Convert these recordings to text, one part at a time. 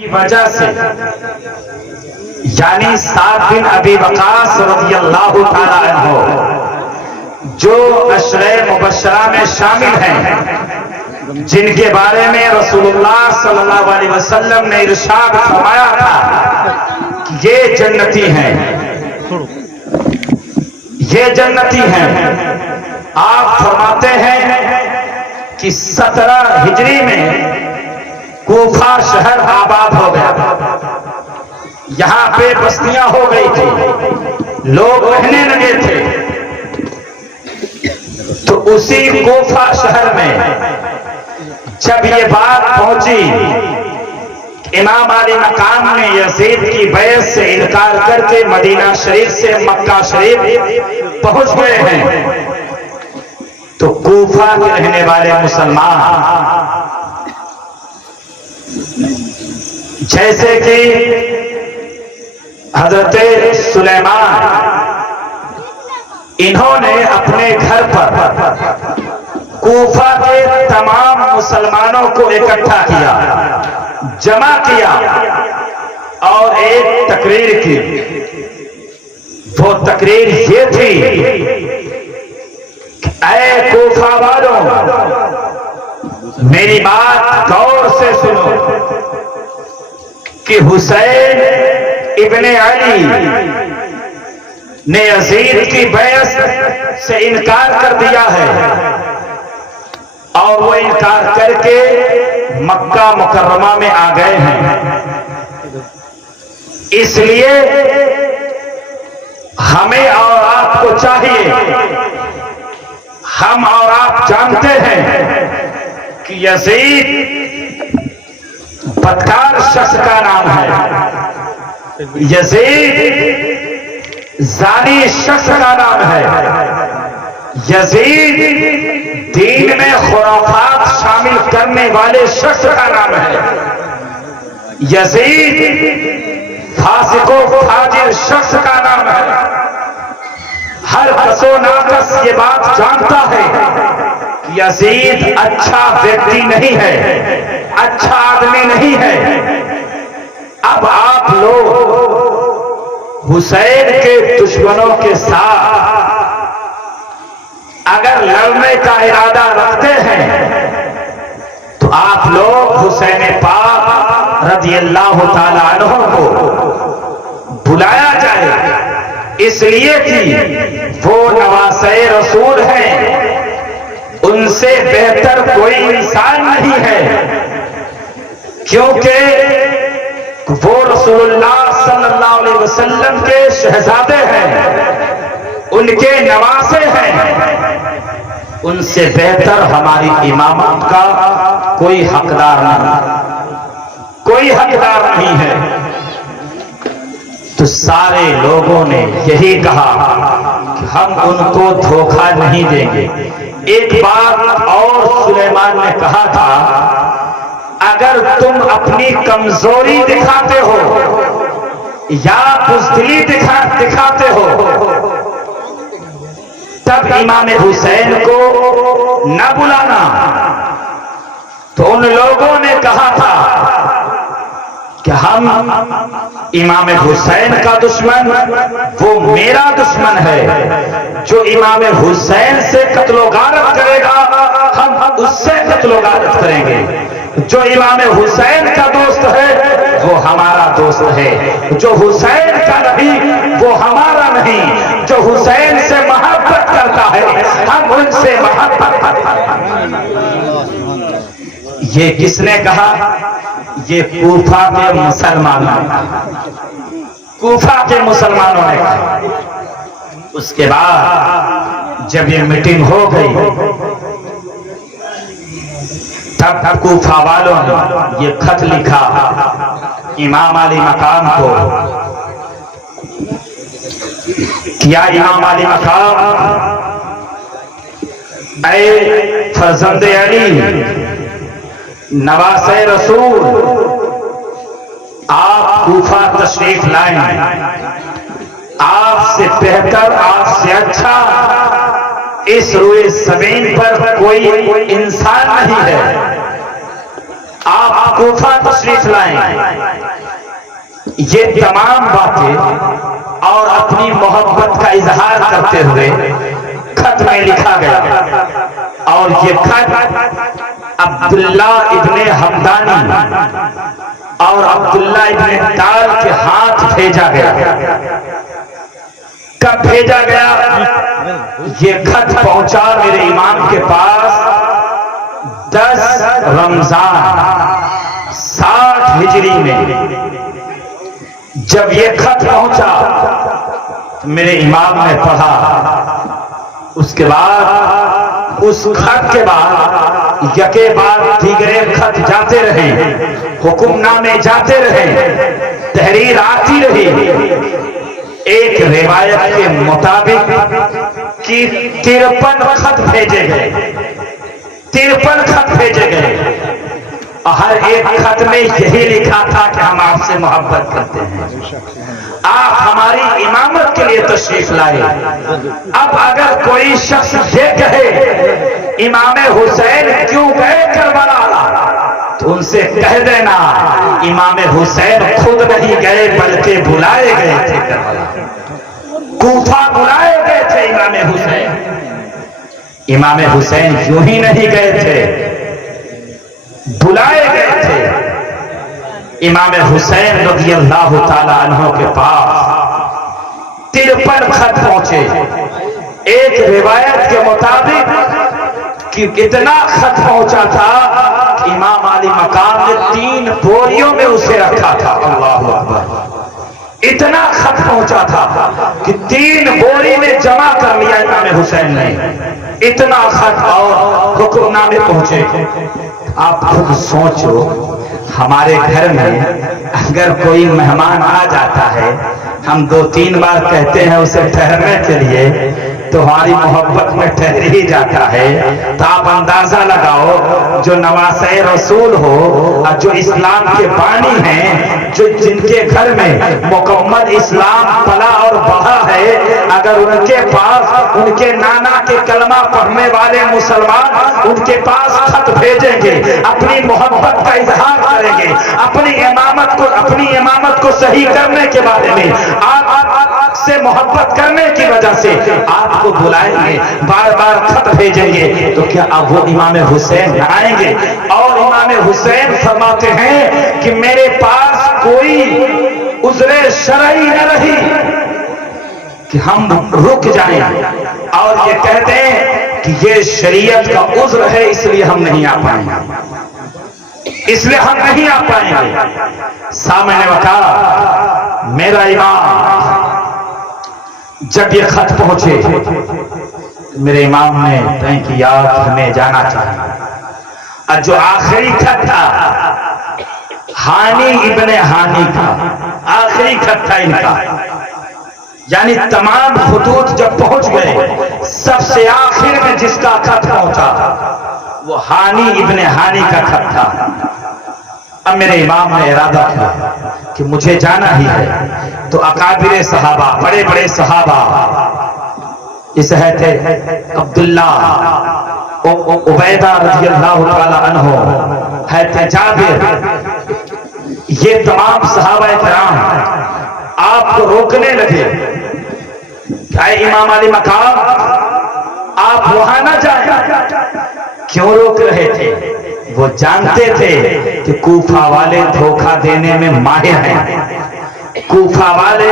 की वजह से यानी साद बिन अबी वक़ास रज़ियल्लाहु ताला अन्हु जो अशरे मुबश्शरा में शामिल हैं, जिनके बारे में रसूलुल्लाह सल्लल्लाहु अलैहि वसल्लम ने इरशाद फरमाया था कि ये जन्नती हैं, ये जन्नती हैं। आप फरमाते हैं कि 17 हिजरी में कूफा शहर आबाद हो गया, यहां पे बस्तियां हो गई थी, लोग रहने लगे थे। तो उसी कूफा शहर में जब ये बात पहुंची, इमाम अली मकाम ने यजीद की बैत से इनकार करके मदीना शरीफ से मक्का शरीफ पहुंच गए हैं, तो कूफा के रहने वाले मुसलमान जैसे कि हजरत सुलेमान, इन्होंने अपने घर पर कूफा के तमाम मुसलमानों को इकट्ठा किया, जमा किया और एक तकरीर की। वो तकरीर ये थी, ऐ कूफा वालों, मेरी बात गौर से सुनो कि हुसैन इब्ने अली ने यजीद की बैत से इनकार कर दिया है और वो इनकार करके मक्का मुकर्रमा में आ गए हैं। इसलिए हमें और आपको चाहिए, हम और आप जानते हैं कि यजीद बदकार शख्स का नाम है, यजीद जानी शख्स का नाम है, यजीद दीन में खुराफात शामिल करने वाले शख्स का नाम है, यजीद फासिको फाजिर शख्स का नाम है। हर कसो नाकस ये बात जानता है कि यजीद अच्छा व्यक्ति नहीं है, अच्छा आदमी नहीं है। अब आप लोग हुसैन के दुश्मनों के साथ अगर लड़ने का इरादा रखते हैं तो आप लोग हुसैन पाक रज़ियल्लाहु ताला अन्हु को बुलाया जाए, इसलिए कि वो नवासे रसूल हैं, उनसे बेहतर कोई इंसान नहीं है, क्योंकि वो रसूलुल्लाह सल्लल्लाहु अलैहि वसल्लम के शहजादे हैं, उनके नवासे हैं। उनसे बेहतर हमारी इमामत का कोई हकदार नहीं, कोई हकदार नहीं है। तो सारे लोगों ने यही कहा कि हम उनको धोखा नहीं देंगे। एक बात और सुलेमान ने कहा था, अगर तुम अपनी कमजोरी दिखाते हो या बुज़दिली दिखाते हो तब इमाम हुसैन को न बुलाना। तो उन लोगों ने कहा था कि हम इमाम हुसैन का दुश्मन, वो मेरा दुश्मन है। जो इमाम हुसैन से कत्लो गारत करेगा, हम उससे कत्लो गारत करेंगे। जो इमाम हुसैन का दोस्त है वो हमारा दोस्त है, जो हुसैन का नहीं वो हमारा नहीं। जो हुसैन से मोहब्बत करता है हम उनसे मोहब्बत करते हैं। ये किसने कहा? ये कूफा के मुसलमानों ने, कूफा के मुसलमानों ने कहा। उसके बाद जब ये मीटिंग हो गई तब कूफा वालों ने ये खत लिखा इमाम अली मकाम को। क्या इमाम अली मकाम, ऐ फर्जंद अली, नवासे रसूल, आप कूफा तशरीफ लाएं। आपसे बेहतर, आपसे अच्छा इस रुए जमीन पर कोई इंसान नहीं है। आप कूफा तशरीफ लाए। ये तमाम बातें और अपनी मोहब्बत का इजहार करते हुए खत में लिखा गया, और ये खत अब्दुल्ला इब्ने हमदानी और अब्दुल्ला इब्ने ताल के हाथ भेजा गया। कब भेजा गया? ये खत पहुंचा मेरे इमाम के पास 10 रमजान 60 हिजरी में। जब ये खत पहुंचा तो मेरे इमाम ने पढ़ा। उसके बाद उस खत के बाद यके बाद दीगरे खत जाते रहे, हुक्मनामे जाते रहे, तहरीर आती रही। एक रिवायत के मुताबिक कि 53 खत भेजे गए, 53 खत भेजे गए। हर एक खत में यही लिखा था कि हम आपसे मोहब्बत करते हैं, आप हमारी इमामत के लिए तशरीफ लाए। अब अगर कोई शख्स ये कहे इमाम हुसैन क्यों गए करबला, तो उनसे कह देना इमाम हुसैन खुद नहीं गए बल्कि बुलाए गए थे करबला। कूफा बुलाए गए थे इमाम हुसैन। इमाम हुसैन यूं ही नहीं गए थे, बुलाए गए थे। इमाम हुसैन रज़ी अल्लाह ताला अन्हु के पास 53 खत पहुंचे। एक रिवायत के मुताबिक कि इतना खत पहुंचा था कि इमाम अली मकाम ने 3 बोरियों में उसे रखा था। अल्लाह अकबर। इतना खत पहुंचा था कि 3 बोरी में जमा कर लिया इमाम हुसैन ने। इतना खत और हुक्मनामे पहुंचे। आप खुद सोचो, हमारे घर में अगर कोई मेहमान आ जाता है, हम 2-3 बार कहते हैं उसे ठहरने के लिए, तो हमारी मोहब्बत में ठहर ही जाता है। तो आप अंदाजा लगाओ, जो नवासे रसूल हो और जो इस्लाम के बानी हैं, जो जिनके घर में मुकम्मल इस्लाम पला और बढ़ा है, अगर उनके पास उनके नाना के कलमा पढ़ने वाले मुसलमान उनके पास खत भेजेंगे, अपनी मोहब्बत का इजहार करेंगे, अपनी इमामत को सही करने के बारे में, आप से मोहब्बत करने की वजह से आपको बुलाएंगे, बार बार खत भेजेंगे, तो क्या अब वो इमाम हुसैन आएंगे? और इमाम हुसैन फरमाते हैं कि मेरे पास कोई उज़्रे शरई न रही कि हम रुक जाएं और ये कहते हैं कि ये शरीयत का उज़्र है, इसलिए हम नहीं आ पाएंगे, इसलिए हम नहीं आ पाएंगे। सामने बता मेरा इमाम, जब ये खत पहुंचे मेरे इमाम ने तय किया कि हमें जाना चाहिए। और जो आखिरी खत था हानी इब्ने हानी का, आखिरी खत था इनका, यानी तमाम खुतूत जब पहुंच गए, सबसे आखिर में जिसका खत पहुंचा वो हानी इब्ने हानी का खत था। अब मेरे इमाम ने इरादा किया कि मुझे जाना ही है। तो अकाबिरे सहाबा, बड़े बड़े सहाबा, इस थे अब्दुल्ला उबैदा रज़ियल्लाहु ताला अन्हु, है थे जाबिर, ये तमाम सहाबा किराम आपको रोकने लगे, क्या इमाम अली मकाम आप वहां ना जाए। क्यों रोक रहे थे? वो जानते थे कि कूफा वाले धोखा देने में माहिर हैं। कूफा वाले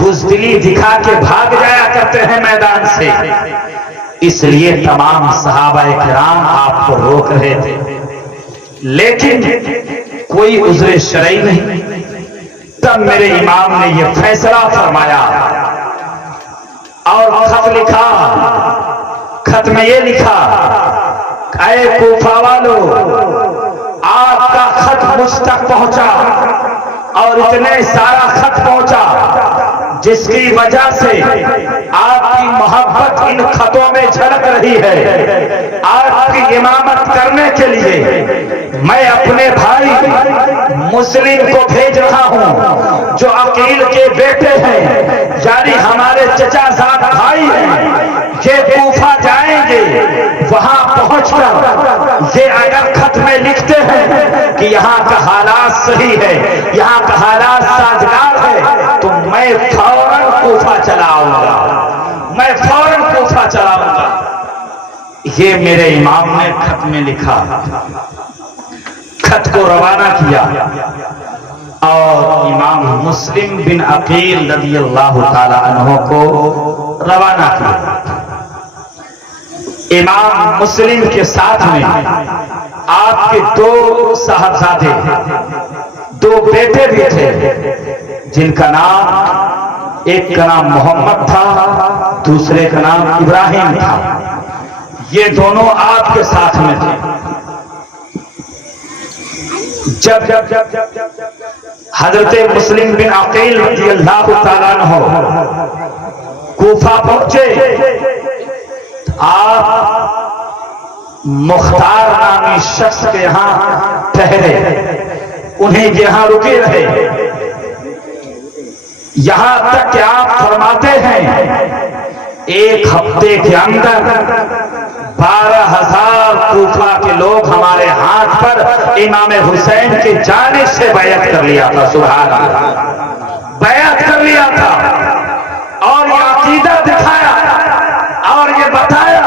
बुज़दिली दिखा के भाग जाया करते हैं मैदान से, इसलिए तमाम सहाबा किराम आपको रोक रहे थे। लेकिन कोई उज़्र शरई नहीं। तब मेरे इमाम ने यह फैसला फरमाया और खत लिखा। खत में यह लिखा, ऐ कूफा वालों, आपका खत मुझ तक पहुंचा और इतने सारा खत पहुंचा जिसकी वजह से आपकी मोहब्बत इन खतों में झलक रही है। आपकी इमामत करने के लिए मैं अपने भाई मुस्लिम को भेज रहा हूं, जो अकील के बेटे हैं, यानी हमारे चचाजाद भाई हैं, ये कूफा जाएंगे, वहां पहुंचकर ये अगर खत में लिखते हैं कि यहाँ का हालात सही है, यहाँ का हालात साजगार है, तो मैं फौरन कूफा चलाऊंगा, मैं फौरन कूफा चलाऊंगा। ये मेरे इमाम ने खत में लिखा, खत को रवाना किया और इमाम मुस्लिम बिन अकील रज़ियल्लाहु ताला अन्हु को रवाना किया। इमाम मुस्लिम के साथ में आपके दो साहबजादे, दो बेटे भी थे, जिनका नाम, एक का नाम मोहम्मद था, दूसरे का नाम इब्राहिम था। ये दोनों आपके साथ में थे। जब हजरत मुस्लिम बिन अकील रज़ियल्लाहु ताला अन्हु कूफा पहुंचे, आप मुख्तार नामी शख्स के यहां ठहरे, उन्हें यहां रुके रहे, यहां तक कि आप फरमाते हैं एक हफ्ते के अंदर 12,000 कूफा के लोग हमारे हाथ पर इमाम हुसैन की जानिब से बैअत कर लिया था। सुभान अल्लाह, बैअत कर लिया था और ये अकीदा दिखाया और ये बताया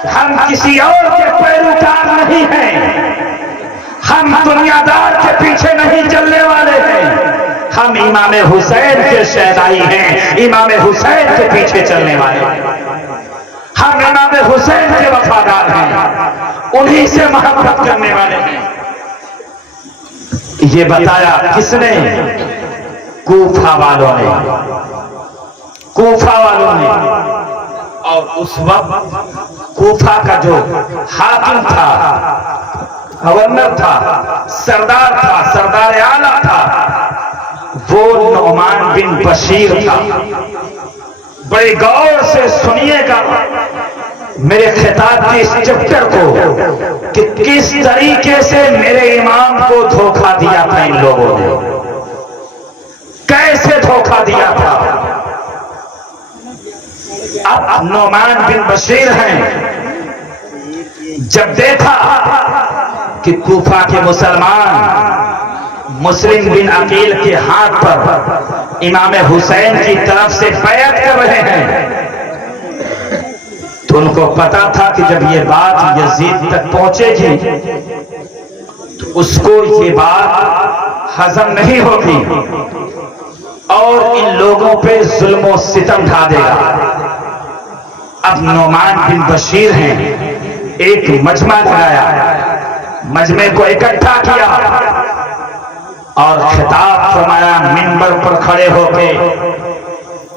कि हम किसी और के पैरोकार नहीं हैं, हम दुनियादार के पीछे नहीं चलने वाले हैं, हम इमाम हुसैन के शहदाई हैं, इमाम हुसैन के पीछे चलने वाले हैं, हम इमाम हुसैन के वफादार हैं, उन्हीं से मोहब्बत करने वाले हैं। ये बताया किसने? कूफा वालों ने, कूफा वालों ने। और उस वक्त कूफा का जो हाकिम था, गवर्नर था, सरदार था, सरदार आला था, वो नुमान बिन बशीर था। बड़े गौर से सुनिएगा मेरे खिताब के इस चैप्टर को कि किस तरीके से मेरे इमाम को धोखा दिया था इन लोगों ने, कैसे धोखा दिया था। अब नुमान बिन बशीर हैं, जब देखा कि कूफा के मुसलमान मुस्लिम बिन अकील के हाथ पर इमाम हुसैन की तरफ से बैअत कर रहे हैं, तो उनको पता था कि जब ये बात यजीद तक पहुंचेगी तो उसको ये बात हजम नहीं होगी और इन लोगों पे जुल्म और सितम ढा देगा। अब नुमान बिन बशीर हैं, एक मजमा लगाया, मजमे को इकट्ठा किया और खिताब फरमाया। मिंबर पर खड़े होके,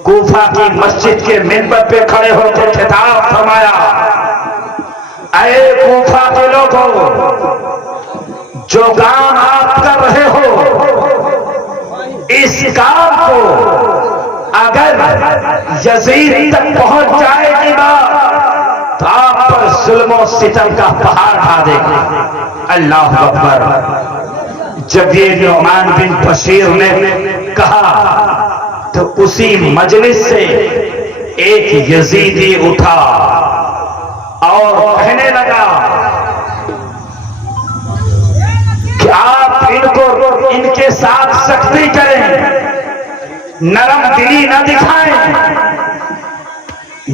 कूफा की मस्जिद के मिंबर पे खड़े होकर खिताब फरमाया, ऐ कूफा के लोगों, जो काम आप कर रहे हो, इस काम को अगर यजीद तक पहुंच जाएगी बात तो आप पर जुल्म सितम का पहाड़ ढा देगा। अल्लाह अकबर। जब ये नुमान बिन बशीर ने कहा तो उसी मजलिस से एक यजीदी उठा और कहने लगा कि आप इनको, इनके साथ सख्ती करें, नरम दिली न दिखाएं,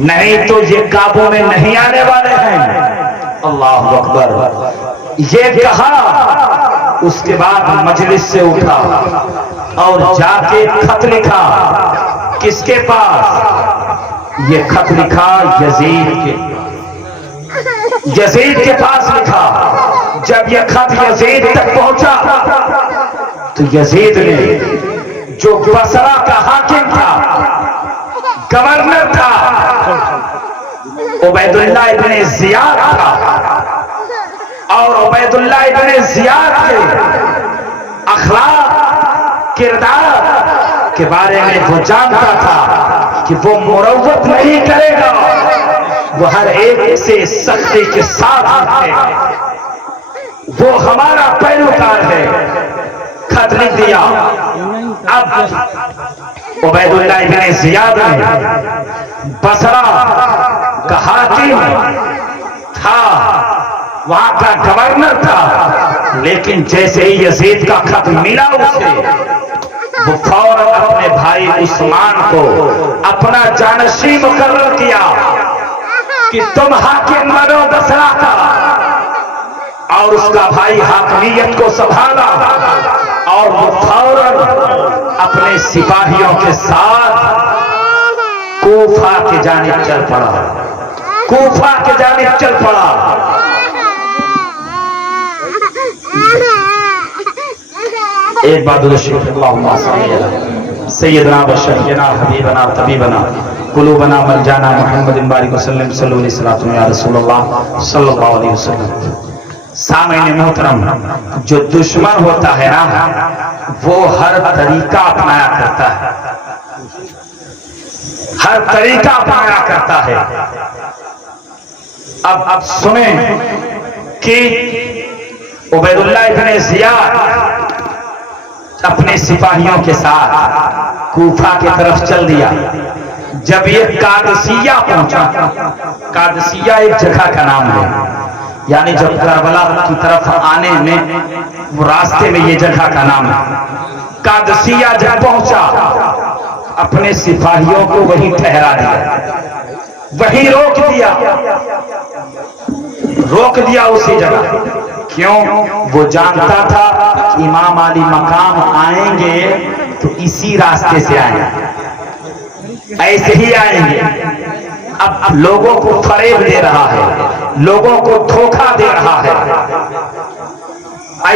नहीं तो ये काबू में नहीं आने वाले हैं। अल्लाह अकबर। ये कहा, उसके बाद मजलिस से उठा और जाके खत लिखा। किसके पास? ये खत लिखा यजीद के पास लिखा। जब यह खत यजीद तक पहुंचा तो यजीद ने, जो बसरा का हाकिम था, गवर्नर था, उबैदुल्लाह इब्ने जियाद था, और उबैदुल्लाह इब्ने जियाद के अखलाक, किरदार के बारे में वो जानता था कि वो मुरव्वत नहीं करेगा, वो हर एक से सख्ती के साथ है, वो हमारा पैरोकार है। खत लिख दिया। अब उबैदुल्लाह इब्न ज़ियाद ने बसरा का हाकिम था, वहां का गवर्नर था, लेकिन जैसे ही यजीद का खत मिला उसे, वो फौरन अपने भाई उस्मान को अपना जानशी मुकर्रर किया कि तुम हाकिम बनो बसरा का, और उसका भाई हाकिमियत को संभाला और वो फौरन अपने सिपाहियों के साथ कूफा के जानिब चल पड़ा, कूफा के जानिब चल पड़ा। एक बात सैयदना व शफीना हबीबना तबीबना कुलूबना मलजाना मुहम्मद बारिक वसल्लम सल्लल्लाहु अलैहि रसूलुल्लाह सल्लल्लाहु अलैहि वसल्लम। सामईन मोहतरम, जो दुश्मन होता है ना, वो हर तरीका अपनाया करता है, हर तरीका अपनाया करता है। अब सुने कि उबैदुल्लाह इब्न ज़ियाद अपने सिपाहियों के साथ कूफा की तरफ चल दिया। जब ये कादसिया पहुंचा, कादसिया एक जगह का नाम है, यानी जब करबला की तरफ आने में वो रास्ते में ये जगह का नाम है। कादसिया जब पहुंचा, अपने सिपाहियों को वहीं ठहरा दिया, वहीं रोक दिया, रोक दिया उसी जगह। क्यों? वो जानता था कि इमाम अली मकाम आएंगे तो इसी रास्ते से आएंगे, ऐसे ही आएंगे। अब लोगों को फरेब दे रहा है, लोगों को धोखा दे रहा है।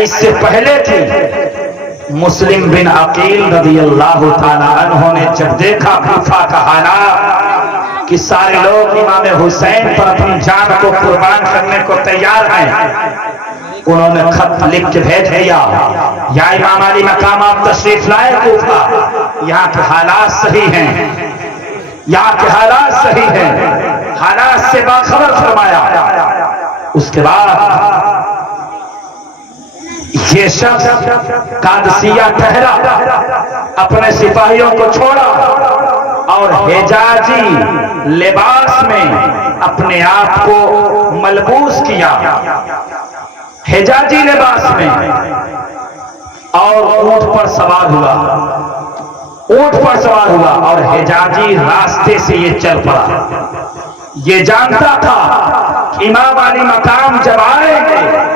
इससे पहले थी मुस्लिम बिन अकील रदियल्लाहु ताला अन्हु ने जब देखा कूफा का हालात कि सारे लोग इमाम हुसैन पर अपनी जान को कुर्बान करने को तैयार हैं, उन्होंने खत लिख के भेज दिया, या इमाम अली मकाम आप तशरीफ लाए कूफा, यहाँ के हालात सही हैं, यहाँ के हालात सही हैं, हालात से बाखबर फरमाया। उसके बाद ये शख्स कादसिया ठहरा, अपने सिपाहियों को छोड़ा और हिजाजी लिबास में अपने आप को मलबूस किया, हिजाजी लिबास में, और ऊंट पर सवार हुआ, ऊंट पर सवार हुआ और हिजाजी रास्ते से ये चल पड़ा। ये जानता था कि इमाम अली मकाम जब आएंगे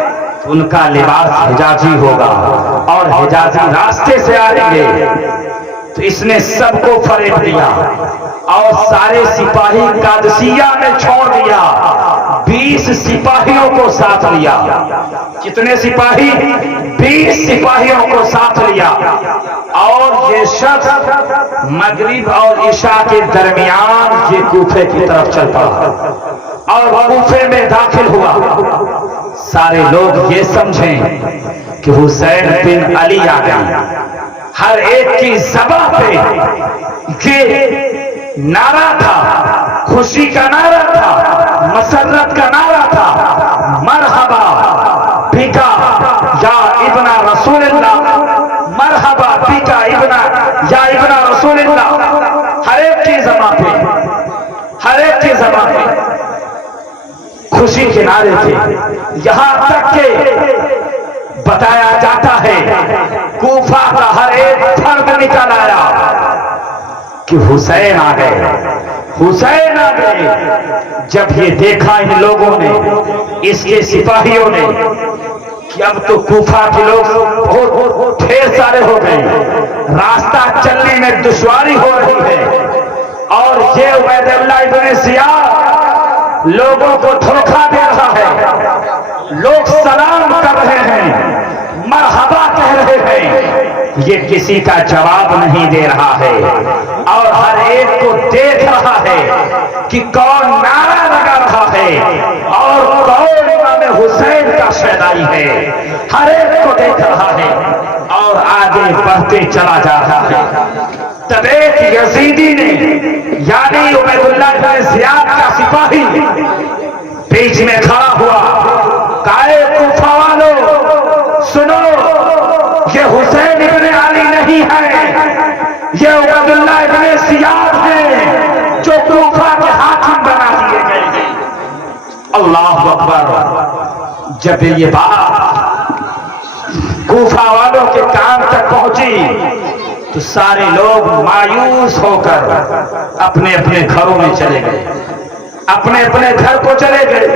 उनका लिबास हिजाजी होगा और हिजाजी रास्ते से आएंगे, तो इसने सबको फरेब दिया और सारे सिपाही कादसिया में छोड़ दिया। 20 सिपाहियों को साथ लिया। कितने सिपाही? 20 सिपाहियों को साथ लिया और ये शख्स मगरिब और इशा के दरमियान ये कूफे की तरफ चल पड़ा और कूफे में दाखिल हुआ। सारे लोग ये समझें कि हुसैन बिन अली आ गए। हर एक की ज़बान पे ये नारा था, खुशी का नारा था, मसरत का नारा था, मरहबा बिका या इब्ना रसूलुल्लाह, मरहबा बिका इब्ना या इब्ना रसूलुल्लाह। हर एक की ज़बान पे, हर एक की ज़बान पे खुशी के नारे थे। यहां तक के बताया जाता है कूफा का हर एक फर्द निकल आया कि हुसैन आ गए, हुसैन आ गए। जब ये देखा इन लोगों ने, इसके सिपाहियों ने कि अब तो कूफा के लोग बहुत ढेर सारे हो गए, रास्ता चलने में दुश्वारी हो रही है और ये उबैदुल्लाह इब्न ज़ियाद लोगों को धोखा दे रहा है। लोग सलाम कर रहे हैं, मरहबा कह रहे हैं, ये किसी का जवाब नहीं दे रहा है और हर एक को देख रहा है कि कौन नारा लगा रहा है और कौन इमाम हुसैन का शहदाई है। हर एक को देख रहा है और आगे बढ़ते चला जा रहा है। तब एक यजीदी ने, यानी उबैदुल्लाह इब्न ज़ियाद का सिपाही, बीच में खड़ा हुआ, काए कूफा वालों सुनो, ये हुसैन इब्न अली नहीं है, ये उबैदुल्लाह जब ये बात कूफा वालों के कान तक पहुंची तो सारे लोग मायूस होकर अपने अपने घरों में चले गए, अपने अपने घर को चले गए,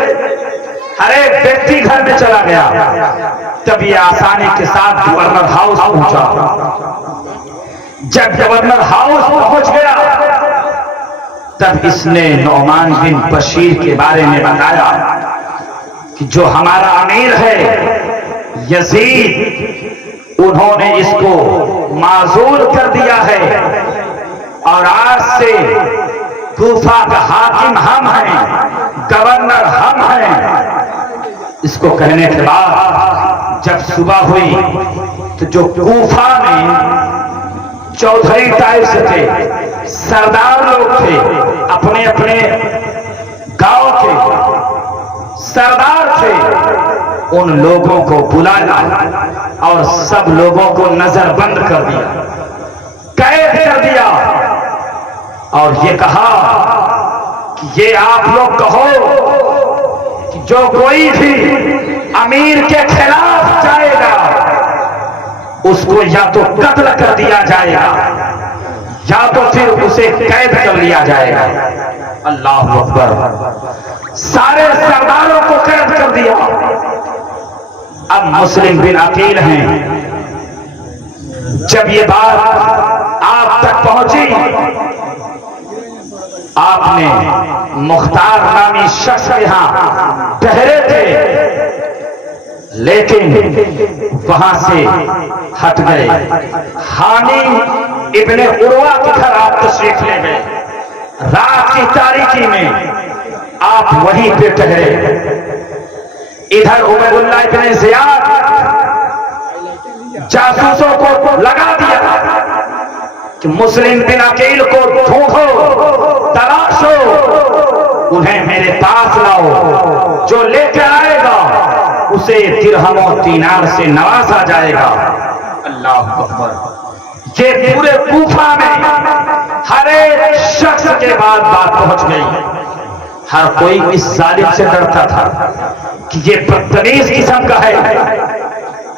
हर एक व्यक्ति घर में चला गया। तब ये आसानी के साथ गवर्नर हाउस पहुंचा। जब गवर्नर हाउस पहुंच गया तब इसने नौमान बिन बशीर के बारे में बताया कि जो हमारा अमीर है यजीद, उन्होंने इसको माजूर कर दिया है और आज से कूफा का हाकिम हम हैं, गवर्नर हम हैं। इसको कहने के बाद जब सुबह हुई तो जो कूफा में चौधरी टाइप से थे, सरदार लोग थे, अपने अपने गांव के सरदार थे, उन लोगों को बुलाया और सब लोगों को नजरबंद कर दिया, कैद कर दिया और ये कहा कि ये आप लोग कहो कि जो कोई भी अमीर के खिलाफ जाएगा उसको या तो कत्ल कर दिया जाएगा या तो फिर उसे कैद कर लिया जाएगा। अल्लाह अकबर। सारे सरदारों को कैद कर दिया। अब मुस्लिम बिन अकील हैं। जब ये बात आप तक पहुंची, आपने मुख्तार नामी शख्स के यहां ठहरे थे लेकिन वहां से हट गए। हानी इब्ने उर्वा के घर आप तशरीफ ले गए। रात की तारीकी में आप वहीं पे ठहरे। इधर उबैदुल्लाह इब्ने ज़ियाद जासूसों को लगा दिया कि मुस्लिम बिन अकील को ढूंढो, तलाशो, उन्हें मेरे पास लाओ, जो लेकर आएगा उसे दिरहमों दीनार से नवाजा जाएगा। अल्लाह अकबर। ये पूरे कूफा में हर एक शख्स के बाद बात पहुंच गई। हर कोई इस जालिम से डरता था कि ये बदतमीज किस्म का है,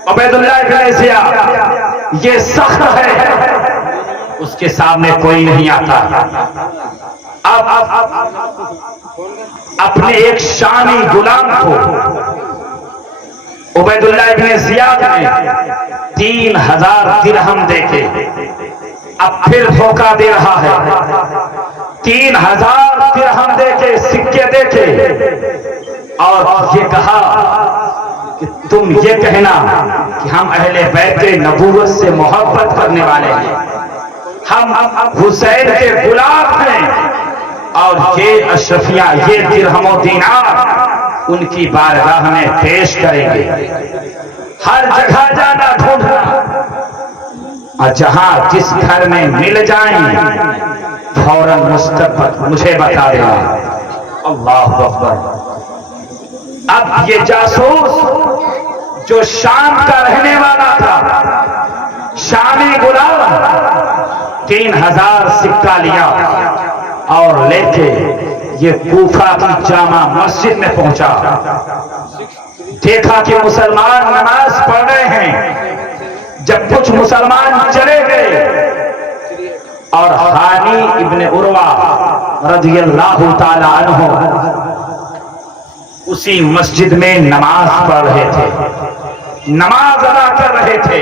उबैदुल्लाह इब्ने ज़ियाद ये सख्त है, उसके सामने कोई नहीं आता। अब अपने एक शानी गुलाम को उबैदुल्लाह इब्ने ज़ियाद ने 3000 दिरहम देके अब फिर धोखा दे रहा है। 3000 दिरहम देके, सिक्के देके और ये कहा कि तुम ये कहना कि हम अहले बैत नबूवत से मोहब्बत करने वाले हैं, हम हुसैन के गुलाम हैं और ये अशरफिया, ये दिरहमो दीनार उनकी बारगाह में पेश करेंगे। हर जगह जाना, ढूंढना, और जहां जिस घर में मिल जाएं फौरन मुझे बता देना। अल्लाह अकबर। अब ये जासूस जो शाम का रहने वाला था, शामी गुलाम, 3000 सिक्का लिया और लेके ये कूफा की जामा मस्जिद में पहुंचा। देखा कि मुसलमान नमाज पढ़ रहे हैं। जब कुछ मुसलमान चले गए और हानी इब्ने उर्वा रज़ियल्लाहु ताला अन्हु उसी मस्जिद में नमाज पढ़ रहे थे, नमाज अदा कर रहे थे।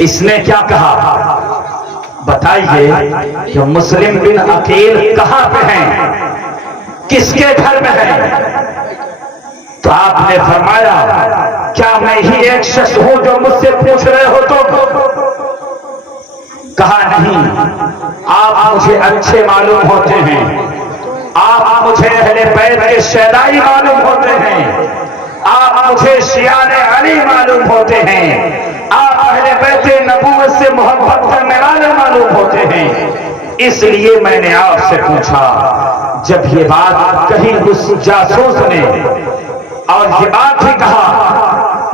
इसने क्या कहा, बताइए कि मुस्लिम बिन अकील कहां पे हैं, किसके घर में हैं? तो आपने फरमाया, क्या मैं ही एक शख्स हूं जो मुझसे पूछ रहे हो? तो कहा नहीं, आप मुझे अच्छे मालूम होते हैं, आप मुझे अहले बैत के शहदाई मालूम होते हैं, आप मुझे शियाने अली मालूम होते हैं, आप अहले बैत नबूवत से मोहब्बत करने वाले मालूम होते हैं। इसलिए मैंने आपसे पूछा। जब ये बात कही उस जासूस ने और ये बात भी कहा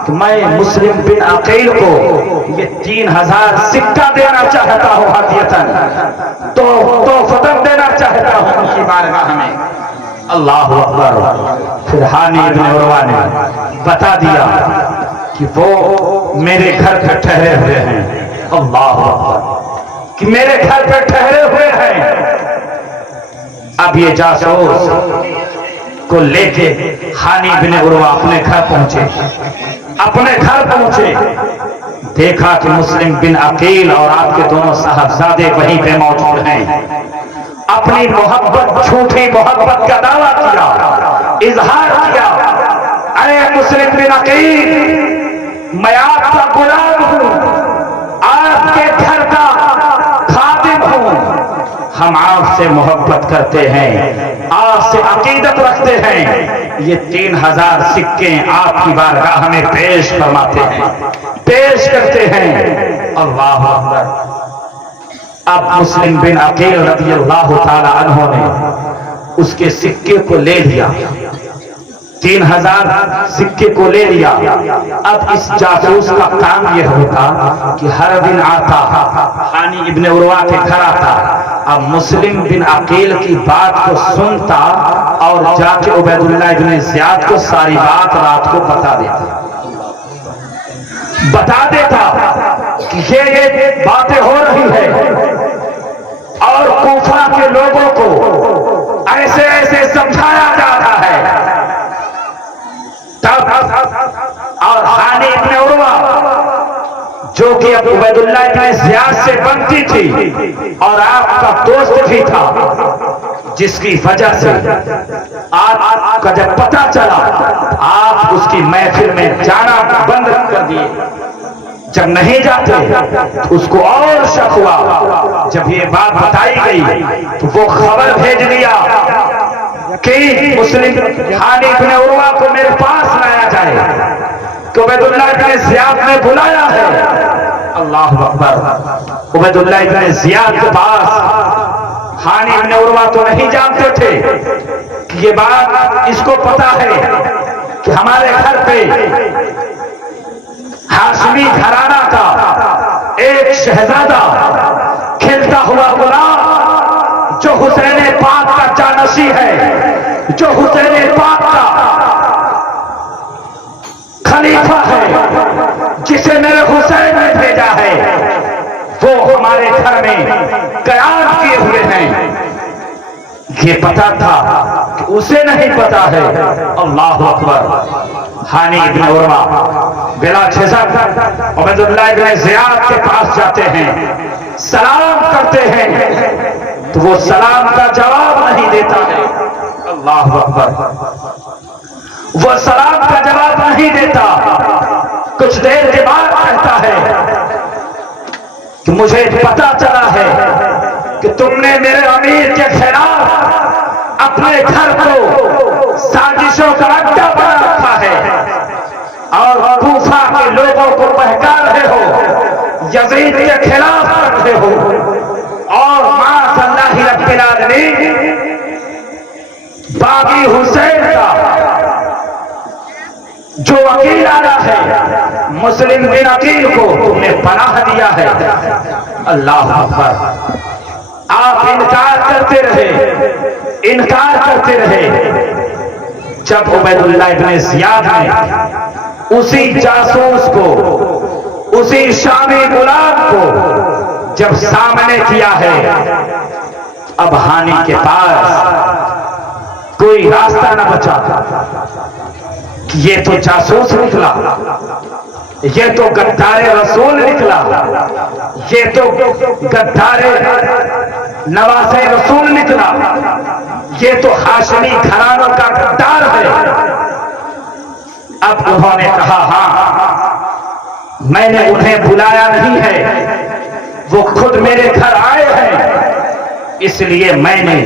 कि मैं मुस्लिम बिन अकील को ये 3000 सिक्का देना चाहता हूं, हदियतन, तो फतन देना चाहता हूं उनकी बारगाह में। अल्लाह अकबर। फिर हानी इब्न उरवा ने बता दिया कि वो मेरे घर पे ठहरे हुए हैं। अल्लाह अकबर, कि मेरे घर पे ठहरे हुए हैं। अब ये जासूस को लेके हानी इब्न उरवा अपने घर पहुंचे। अपने घर पहुंचे, देखा कि मुस्लिम बिन अकील और आपके दोनों साहबजादे वहीं पे मौजूद हैं। अपनी मोहब्बत, झूठी मोहब्बत का दावा किया, इजहार किया। अरे मुस्लिम बिन अकील, मैं आपका गुलाम हूं, आपके घर का खादिम हूं। हम आपसे मोहब्बत करते हैं, आपसे अकीदत रखते हैं। ये 3000 सिक्के आपकी बारगाह में पेश फरमाते हैं, पेश करते हैं। अल्लाह अकबर। अब मुस्लिम बिन अकील रज़ियल्लाहु ताला अन्हु ने उसके सिक्के को ले लिया, 3000 सिक्के को ले लिया। अब इस जासूस का काम यह होता कि हर दिन आता, हानी इब्न उरवा के घर आता। अब मुस्लिम बिन अकील की बात को सुनता और जाके उबैदुल्लाह इब्न ज़ियाद को सारी बात रात को बता देता कि ये बातें हो रही है और कूफा के लोगों को ऐसे ऐसे समझाया जा रहा है। तब और हानी इब्न उरवा, जो कि अब उबैदुल्लाह इब्न ज़ियाद से बनती थी और आपका दोस्त भी था, जिसकी वजह से आपका जब पता चला आप उसकी महफिल में जाना बंद कर दिए। जब नहीं जाते तो उसको और शक हुआ। जब ये बात बताई गई तो वो खबर भेज दिया कि मुस्लिम हानी इब्न उरवा को मेरे पास लाया जाए। तो उबैदुल्लाह इब्न ज़ियाद ने बुलाया है। अल्लाह अकबर। उबैदुल्लाह इब्न ज़ियाद के पास हानी इब्न उरवा तो नहीं जानते थे कि ये बात इसको पता है कि हमारे घर पे हाशमी घराना का एक शहजादा खिलता हुआ गुलाम, जो हुसैन पाक का जानशी है, जो हुसैन पाक का खलीफा है, जिसे मेरे हुसैन ने भेजा है, वो हमारे घर में कयाम किए हुए हैं। ये पता था कि उसे नहीं पता है। अल्लाह अकबर। हानी इब्न उरवा बिला झिझक उबैदुल्लाह इब्न ज़ियाद के पास जाते हैं, सलाम करते हैं तो वो सलाम का जवाब नहीं देता है। अल्लाह अकबर। वो सलाम का जवाब नहीं देता। कुछ देर के बाद कहता है कि मुझे पता चला है कि तुमने मेरे अमीर के खिलाफ अपने घर को साजिशों का अड्डा बना रखा है और कूफा के लोगों को बहका रहे हो, यजीद के खिलाफ कर रहे हो और माज़अल्लाह रब्बिल आलमीन बागी हुसैन का जो अकील आया है, मुस्लिम बिन अकील को तुमने पनाह दिया है। अल्लाह अकबर। आप इनकार करते रहे, इनकार करते रहे। जब उबैदुल्लाह इब्न ज़ियाद ने उसी जासूस को, उसी शामी गुलाम को जब सामने किया है, अब हानी के पास कोई रास्ता न बचा। ये तो जासूस निकला, ये तो गद्दारे रसूल निकला, ये तो गद्दारे नवासे रसूल निकला, ये तो हाशमी घरानों का गद्दार है। अब उन्होंने कहा, हाँ मैंने उन्हें बुलाया नहीं है, वो खुद मेरे घर आए हैं, इसलिए मैंने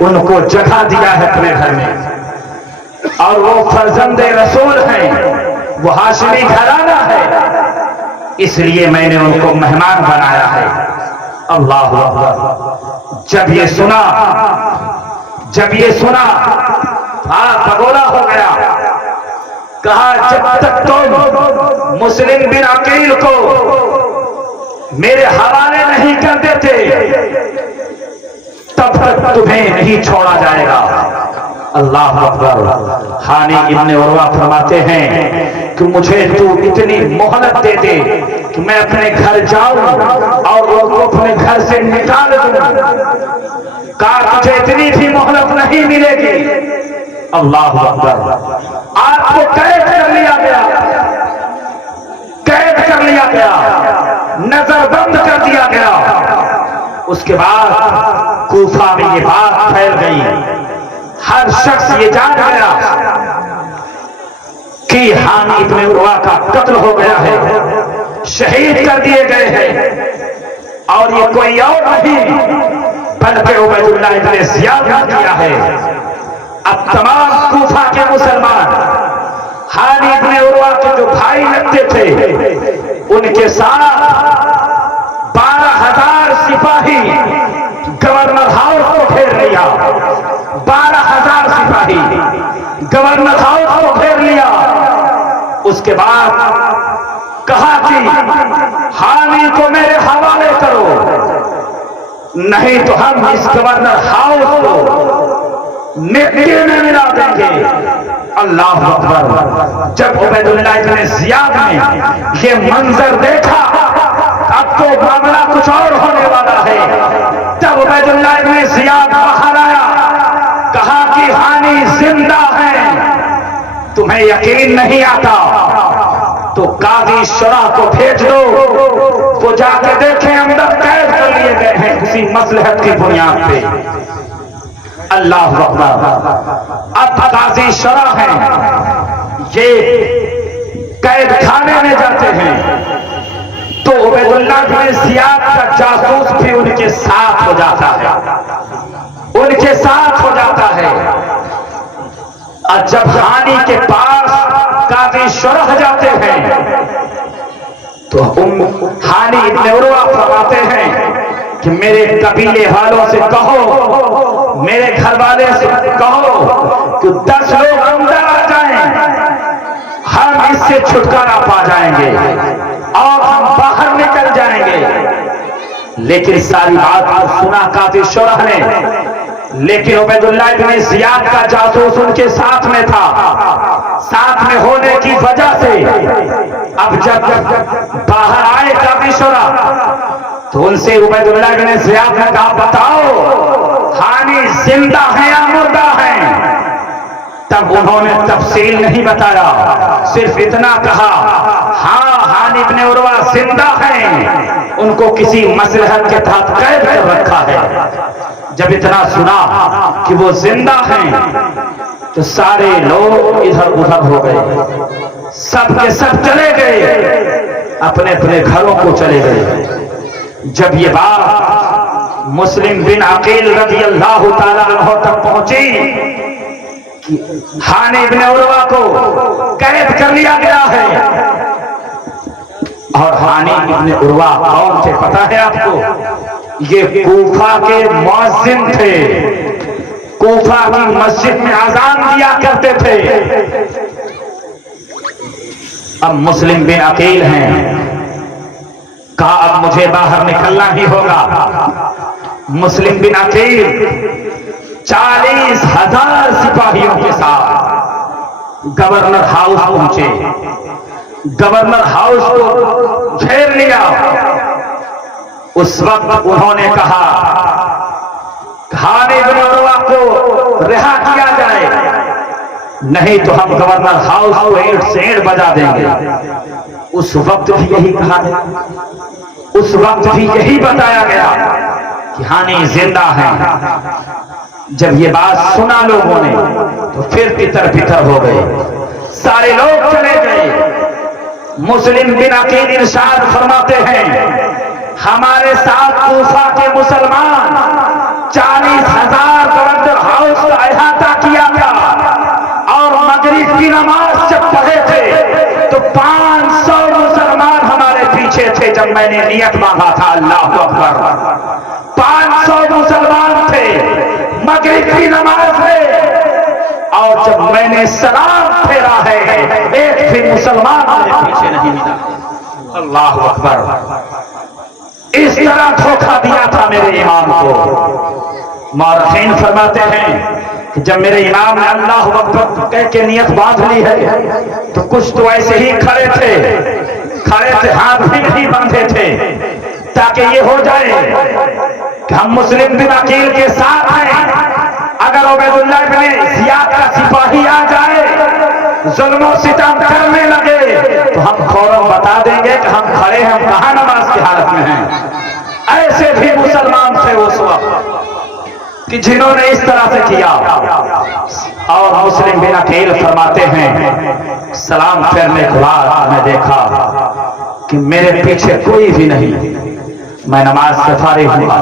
उनको जगह दिया है अपने घर में। और वो फर्जंदे रसूल हैं, वो हाशमी घराना है, इसलिए मैंने उनको मेहमान बनाया है। अल्लाह अकबर। जब ये सुना आप भगोला हो गया। कहा जब तक तुम मुस्लिम बिन अकील को मेरे हवाले नहीं कर देते तब तक तुम्हें नहीं छोड़ा जाएगा। अल्लाह अकबर। हानी इब्ने उर्वा फरमाते हैं कि मुझे तू इतनी मोहलत दे दे कि मैं अपने घर जाऊं और उनको अपने घर से निकाल दूं। कहा तुझे इतनी भी मोहलत नहीं मिलेगी। अल्लाह अकबर। आपको कैद कर लिया गया, कैद कर लिया गया, नजरबंद कर दिया गया। उसके बाद कूफा में ये बात फैल गई, हर शख्स ये जान गया कि हानी इब्ने उर्वा का कत्ल हो गया है, शहीद कर दिए गए हैं। और ये कोई और नहीं बल्कि उबैदुल्लाह इब्ने ज़ियाद ने किया है। अब तमाम कूफा के मुसलमान हानी इब्ने उर्वा के जो भाई लगते थे उनके साथ 12,000 सिपाही गवर्नर हाउस को घेर लिया। 12,000 सिपाही गवर्नर हाउस को घेर लिया। उसके बाद कहा कि हानी को मेरे हवाले करो, नहीं तो हम इस गवर्नर हाउस को मिट्टी में मिला देंगे। अल्लाह अकबर। जब उबैदुल्लाह इब्ने ज़ियाद ने ये मंजर देखा, अब तो मामला कुछ और होने वाला है, तब उबैदुल्लाह इब्ने ज़ियाद बाहर आया, कहा कि हानी जिंदा है, तुम्हें यकीन नहीं आता तो काजी शुरा को भेज दो, वो जाके देखें अंदर कैद कर लिए गए हैं किसी मसलहत की बुनियाद पे। अल्लाह अकबर। अब काजी शुरा हैं, ये कैद खाने में जाते हैं तो उबैदुल्लाह इब्ने ज़ियाद का जासूस भी उनके साथ हो जाता है, उनके साथ हो जाता है। और जब हानी के पास काजी शुरा जाते हैं तो हानी इब्ने उर्वा फरमाते हैं कि मेरे कबीले वालों से कहो, मेरे घर वाले से कहो कि 10 लोग अंदर आ जाएं, हम इससे छुटकारा पा जाएंगे और हम बाहर निकल जाएंगे। लेकिन सारी बात को सुना काजी शुरा ने, लेकिन उबैदुल्लाह इब्ने ज़ियाद का जासूस उनके साथ में था। साथ में होने की वजह से अब जब बाहर आए काजी शुरा तो उनसे उबैदुल्लाह इब्ने ज़ियाद ने कहा, बताओ हानी जिंदा है या मुर्दा है? तब उन्होंने तफसील नहीं बताया, सिर्फ इतना कहा, हाँ हानी इब्ने उर्वा जिंदा है, उनको किसी मसलहत के तहत कैद कर रखा है। जब इतना सुना कि वो जिंदा हैं तो सारे लोग इधर उधर हो गए, सब के सब चले गए, अपने अपने घरों को चले गए। जब ये बात मुस्लिम बिन अकील रज़ी अल्लाह ताला अन्हु तक पहुंची कि हानी इब्ने उर्वा को कैद कर लिया गया है, और हानी इब्ने उर्वा कौन थे पता है आपको? ये कूफा के मुअज्जिन थे, कूफा की मस्जिद में अजान दिया करते थे। अब मुस्लिम बिन अकील हैं, कहा अब मुझे बाहर निकलना ही होगा। मुस्लिम बिन अकील 40,000 सिपाहियों के साथ गवर्नर हाउस पहुंचे, गवर्नर हाउस को घेर लिया। उस वक्त उन्होंने कहा हानी इब्ने उर्वा को रिहा किया जाए, नहीं तो हम गवर्नर हाउस को ईंट से ईंट बजा देंगे। उस वक्त भी यही कहा गया, उस वक्त भी यही बताया गया कि हानी जिंदा है। जब ये बात सुना लोगों ने तो फिर तितर बितर हो गए, सारे लोग चले गए। मुस्लिम बिन अकील इरशाद फरमाते हैं, हमारे साथ कूफा के मुसलमान 40,000 गवर्नर हाउस का अहाता किया था, और मगरिब की नमाज जब पढ़े थे तो 500 मुसलमान हमारे पीछे थे। जब मैंने नियत मांगा था, अल्लाह अकबर, 500 मुसलमान थे मगरिब की नमाज में, और जब मैंने सलाम फेरा है एक भी मुसलमान मेरे पीछे नहीं मिला। अल्लाह अकबर। इस तरह धोखा दिया था मेरे इमाम को। मौरखीन फरमाते हैं कि जब मेरे इमाम ने अल्लाहु अकबर कह के नियत बांध ली है तो कुछ तो ऐसे ही खड़े थे, हाथ भी नहीं बांधे थे, ताकि ये हो जाए कि हम मुस्लिम बिन अकील के साथ हैं। अगर उबैदुल्लाह इब्न जियाद का सिपाही आ जाए, जुल्म सितम करने लगे, तो हम फौरन बता देंगे कि हम खड़े हैं, हम कहां नमाज की हालत में हैं। ऐसे भी मुसलमान थे उस वक्त कि जिन्होंने इस तरह से किया। और मुस्लिम बिन अकील फरमाते हैं, सलाम फेरने के बाद मैं देखा कि मेरे पीछे कोई भी नहीं, मैं नमाज से फारिग हुआ।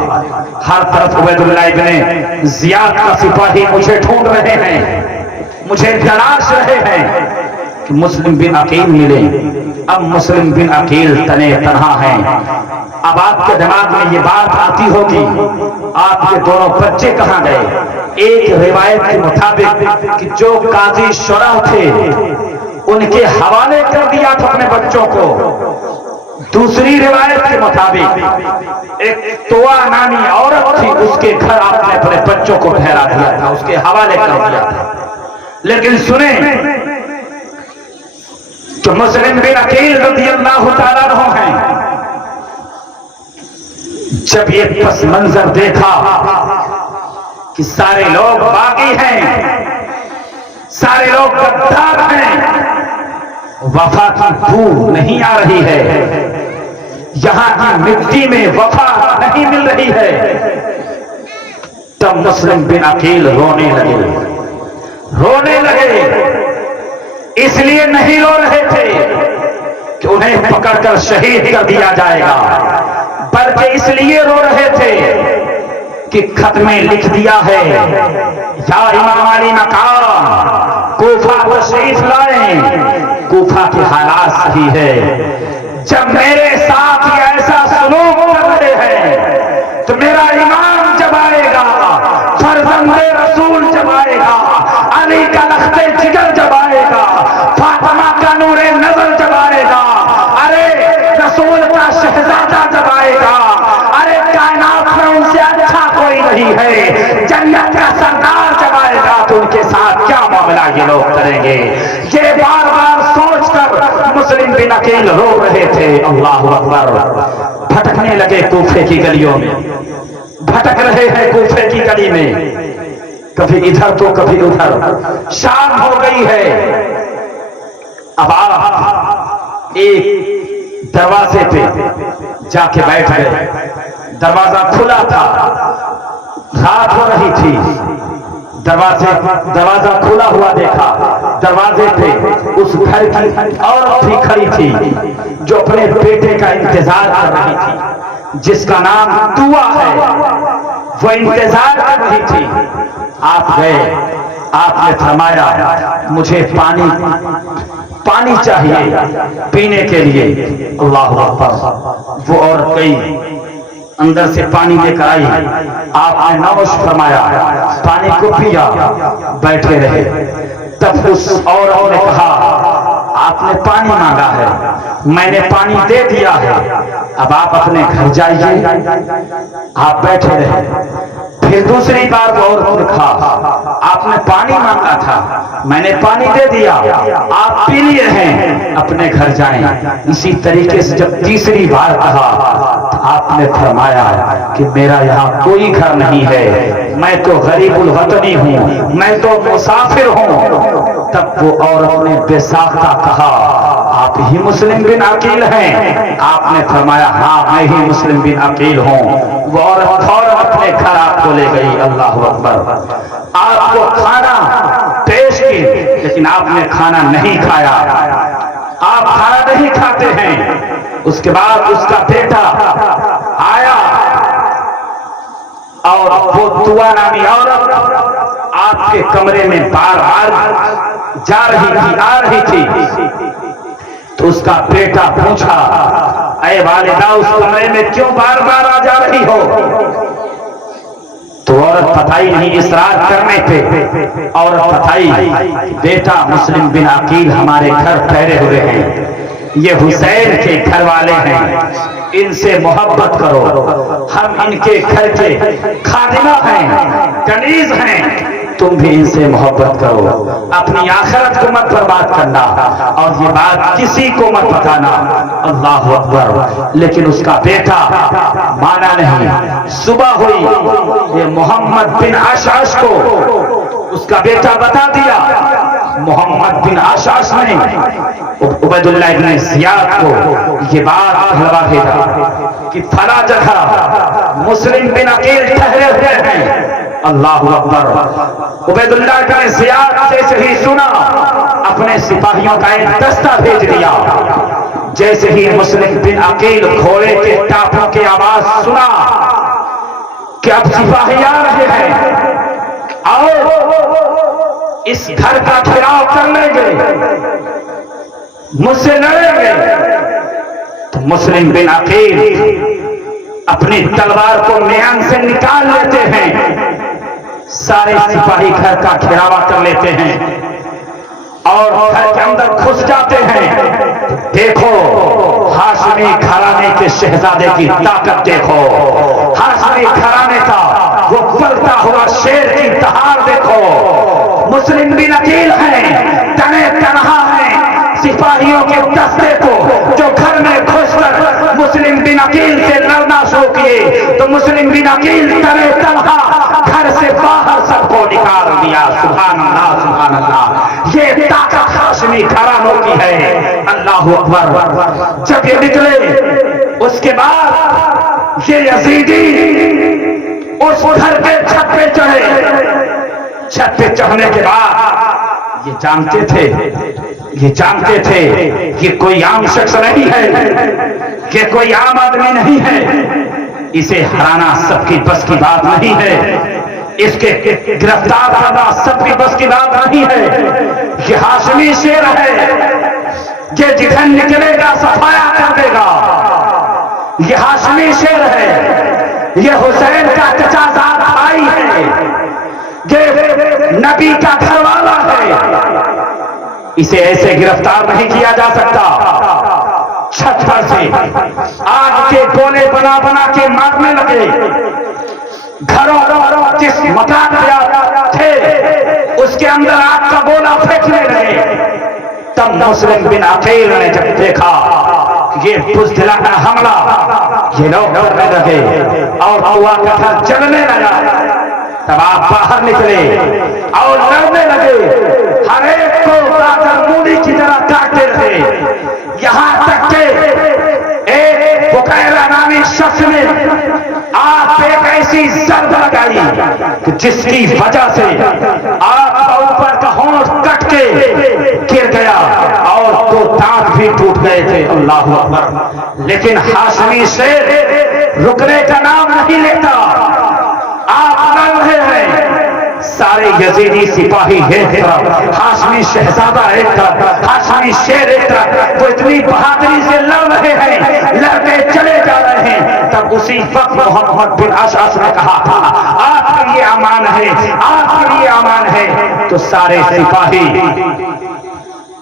हर तरफ उबैदुल्लाह इब्न जियाद का सिपाही मुझे ढूंढ रहे हैं, मुझे तलाश रहे हैं कि मुस्लिम बिन अकील मिले। अब मुस्लिम बिन अकील तने तनहा हैं। अब आपके दिमाग में ये बात आती होगी, आपके दोनों बच्चे कहां गए। एक रिवायत के मुताबिक कि जो काजी शुरा थे उनके हवाले कर दिया था अपने बच्चों को। दूसरी रिवायत के मुताबिक एक तोआ नामी औरत थी, उसके घर आपने अपने बच्चों को ठहरा दिया था, उसके हवाले कर दिया था। लेकिन सुने तो मुस्लिम बिन अकील रज़ियल्लाहु ताला अन्हु हैं, जब ये पस मंजर देखा कि सारे लोग बागी हैं, सारे लोग गद्दार हैं, वफा की बू नहीं आ रही है, यहां की मिट्टी में वफा नहीं मिल रही है, तब मुस्लिम बिन अकील रोने लगे। इसलिए नहीं रो रहे थे कि उन्हें पकड़कर शहीद कर दिया जाएगा, बल्कि इसलिए रो रहे थे कि खत में लिख दिया है, या इमाम अली मकाम कूफा तशरीफ लाएं। कूफा के हालात सही है, जब मेरे साथ ये ऐसा सलूक कर रहे हैं तो मेरा इमाम जब आएगा, फर्जंदे रसूल जब आएगा, अली का लख्ते जिगर जब आएगा, फातिमा का नूरे नजर जब आएगा, अरे रसूल का शहजादा जब आएगा, अरे कायनात में उनसे अच्छा कोई नहीं है, जन्नत का सरदार जब आएगा तो उनके साथ क्या मामला ये लोग करेंगे। ये बार बार सोचकर मुस्लिम बिन अकील रो रहे थे। अल्लाहु अकबर। भटकने लगे कूफे की गलियों में, भटक रहे हैं कूफे की गली में, कभी इधर तो कभी उधर। शाम हो गई है। अब आप एक दरवाजे पे जाके बैठ गए, दरवाजा खुला था, रात हो रही थी, दरवाजा खुला हुआ देखा, दरवाजे पे उस घर की औरत भी खड़ी थी जो अपने बेटे का इंतजार कर रही थी, जिसका नाम दुआ है, वो इंतजार कर रही थी। आप गए, आपने फरमाया मुझे पानी चाहिए पीने के लिए। अल्लाहु अकबर। वो औरत गई, अंदर से पानी लेकर आई, आपने नौश फरमाया, पानी को पिया, बैठे रहे। तब उस औरत ने कहा, आपने पानी मांगा है, मैंने पानी दे दिया है, अब आप अपने घर जाइए। आप बैठे रहे। फिर दूसरी बार वो औरत ने कहा, आपने पानी मांगा था, मैंने पानी दे दिया, आप पी लिए हैं, अपने घर जाएं। इसी तरीके से जब तीसरी बार कहा, आपने फरमाया कि मेरा यहाँ कोई घर नहीं है, मैं तो गरीबुल वतनी हूँ, मैं तो मुसाफिर हूँ। तब वो औरत ने बेसाख्ता कहा, आप ही मुस्लिम बिन अकील हैं? आपने फरमाया, हाँ मैं ही मुस्लिम बिन अकील हूँ। वो औरत फौरन अपने घर आपको ले गई। अल्लाह अकबर। आपको खाना पेश की, लेकिन आपने खाना नहीं खाया, आप खाना नहीं खाते हैं। उसके बाद उसका बेटा आया और वो दुआ नामी औरत आपके कमरे में बार बार जा रही थी, आ रही थी। तो उसका बेटा पूछा, अरे वालिदा, उस कमरे में क्यों बार बार आ जा रही हो? तो औरत बताई नहीं, इसरार करने पे औरत बताई, बेटा मुस्लिम बिन अकील हमारे घर ठहरे हुए हैं, ये हुसैन के घर वाले हैं, इनसे मोहब्बत करो, हम इनके घर के खादिमा हैं, कनीज हैं, तुम भी इनसे मोहब्बत करो, अपनी आखिरत को मत बर्बाद करना और ये बात किसी को मत बताना। अल्लाह अकबर। लेकिन उसका बेटा माना नहीं। सुबह हुई, ये मोहम्मद बिन अशअश को उसका बेटा बता दिया। मोहम्मद बिन अशअश ने उबैदुल्लाह इब्न ज़ियाद को ये बात कहलवा भेजा कि फला जगह मुस्लिम बिन अकील ठहरे हुए हैं। अल्लाह अकबर। उबैदुल्लाह इब्न ज़ियाद जैसे ही सुना, अपने सिपाहियों का एक दस्ता भेज दिया। जैसे ही मुस्लिम बिन अकील घोड़े के टापों की आवाज सुना कि अब सिपाही आ रहे हैं, आओ इस घर का घेराव कर लेंगे, मुझसे लड़ेंगे, तो मुस्लिम बिन अकील अपनी तलवार को म्यान से निकाल लेते हैं। सारे सिपाही घर का घेरावा कर लेते हैं और घर के अंदर घुस जाते हैं। देखो हाशमी घराने के शहजादे की ताकत देखो, हाशमी घराने का वो पलता हुआ शेर की दहाड़ देखो। मुस्लिम बिन अकील हैं, तने तनहा हैं, सिपाहियों के दस्ते को जो घर में घुसकर मुस्लिम बिन अकील से लड़ना शुरू किए, तो मुस्लिम बिन अकील तने तनहा घर से बाहर सबको निकाल दिया। सुभान अल्लाह, सुभान अल्लाह। ये ताकत हाशमी घरानों की है। अल्लाह अकबर। जब ये निकले, उसके बाद ये यजीदी उस घर के छत पे चढ़े। छत पे चढ़ने के बाद ये जानते थे कि कोई आम शख्स नहीं है, कि कोई आम आदमी नहीं है, इसे हराना सबकी बस की बात नहीं है, इसके गिरफ्तार करना सबकी बस की बात नहीं है। ये हाशमी शेर है, ये जिधर निकलेगा सफाया कर देगा। ये हाशमी शेर है, ये हुसैन का चचाजाद भाई है, ये नबी का घरवाला है, इसे ऐसे गिरफ्तार नहीं किया जा सकता। छत पर से आग के गोले बना बना के मारने लगे। घरों जिस मकान में थे उसके अंदर आग का गोला फेंकने लगे। तब मुस्लिम बिन अकील ने जब देखा ये बुज़दिलाना हमला, ये लोग डरने लगे और हुआ का घर जलने लगा, तब आप बाहर निकले और लड़ने लगे। हर एक को काकर मूली की तरह काटते रहे, यहां तक के एक बुकैरा नामी शख्स ने आप एक ऐसी जर्ब लगाई जिसकी वजह से आपका ऊपर का होंठ कट के गिर गया और दो दांत भी टूट गए थे। अल्लाह अकबर। लेकिन हाशमी शेर रुकने का नाम नहीं लेता। आप लड़ रहे हैं, सारे यजीदी सिपाही एक तरफ, हाशमी शहजादा एक तरफ, हाशमी शेर एक तरफ, वो इतनी बहादुरी से लड़ रहे हैं, लड़के चले जा रहे हैं। तब उसी वक्त मोहम्मद बिन अशअश ने कहा था, आपके लिए अमान है, आपके लिए अमान है। तो सारे सिपाही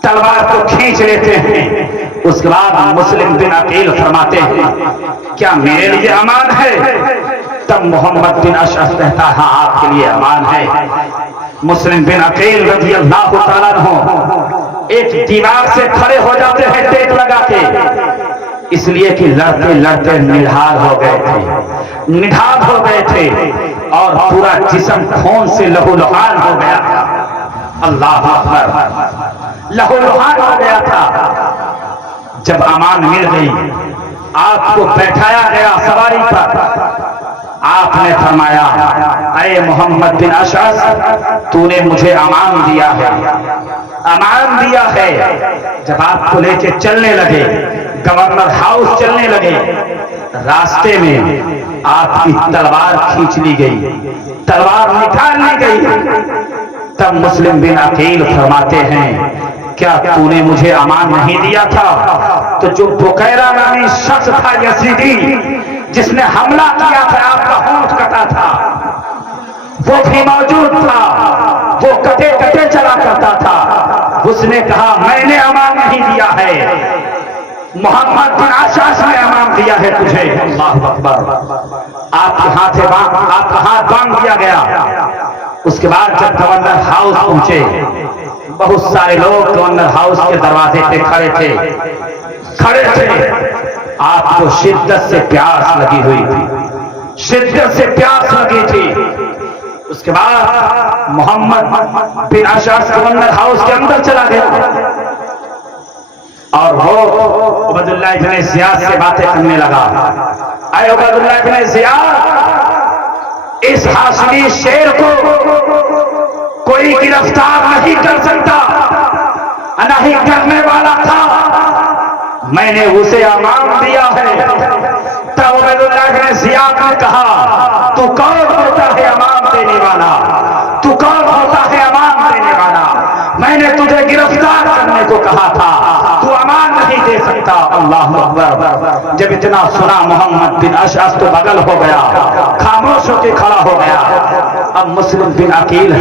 तलवार को खींच लेते हैं। उसके बाद मुस्लिम बिन अकील फरमाते हैं, क्या मेरे लिए अमान है? तब मोहम्मद बिन अशअश कहता है, हाँ आपके लिए अमान है। मुस्लिम बिन अकील रज़ी अल्लाह तआला अन्हु एक दीवार से खड़े हो जाते हैं टेक लगा के, इसलिए कि लड़ते लड़ते निढाल हो गए थे और पूरा जिस्म खून से लहूलुहान हो गया था। अल्लाह अकबर। लहूलुहान हो गया था। जब अमान मिल गई, आपको बैठाया गया सवारी पर, आपने फरमाया, अये मोहम्मद बिन अशअश, तूने मुझे अमान दिया है, अमान दिया है। जब आपको लेके चलने लगे, गवर्नर हाउस चलने लगे, रास्ते में आपकी तलवार खींच ली गई, तलवार निकाल ली गई। तब मुस्लिम बिन अकील फरमाते हैं, क्या तूने मुझे अमान नहीं दिया था? तो जो बुकैरा नामी शख्स था यजीदी, जिसने हमला किया था, आपका होंठ कटा था, वो भी मौजूद था, वो कटे कटे चला करता था। उसने कहा, मैंने अमान नहीं दिया है, मोहम्मद बिन अशअश ने अमान दिया है तुझे। अल्लाह अकबर। आपका हाथ बांध दिया गया उसके बाद जब गवर्नर हाउस पहुंचे, बहुत सारे लोग गवर्नर हाउस के दरवाजे पे खड़े थे। आपको शिद्दत से प्यास लगी हुई थी, शिद्दत से प्यास लगी थी। उसके बाद मोहम्मद बिन अशअस गवर्नर हाउस के अंदर चला गया और वो उबैदुल्लाह इब्न ज़ियाद से बातें करने लगा। अरे उबैदुल्लाह इब्न ज़ियाद, इस हाशमी शेर को कोई गिरफ्तार नहीं कर सकता, नहीं करने वाला था, मैंने उसे अमान दिया है। तब उबैदुल्लाह इब्न ज़ियाद ने कहा, तू कौन होता है अमान देने वाला? तू कौन होता है अमान देने वाला? मैंने तुझे गिरफ्तार करने को कहा था, तू अमान नहीं दे सकता। अल्लाह अकबर। जब इतना सुना मोहम्मद बिन अशअस तो बगल हो गया, खामोश होकर खड़ा हो गया। अब मुस्लिम बिन अकील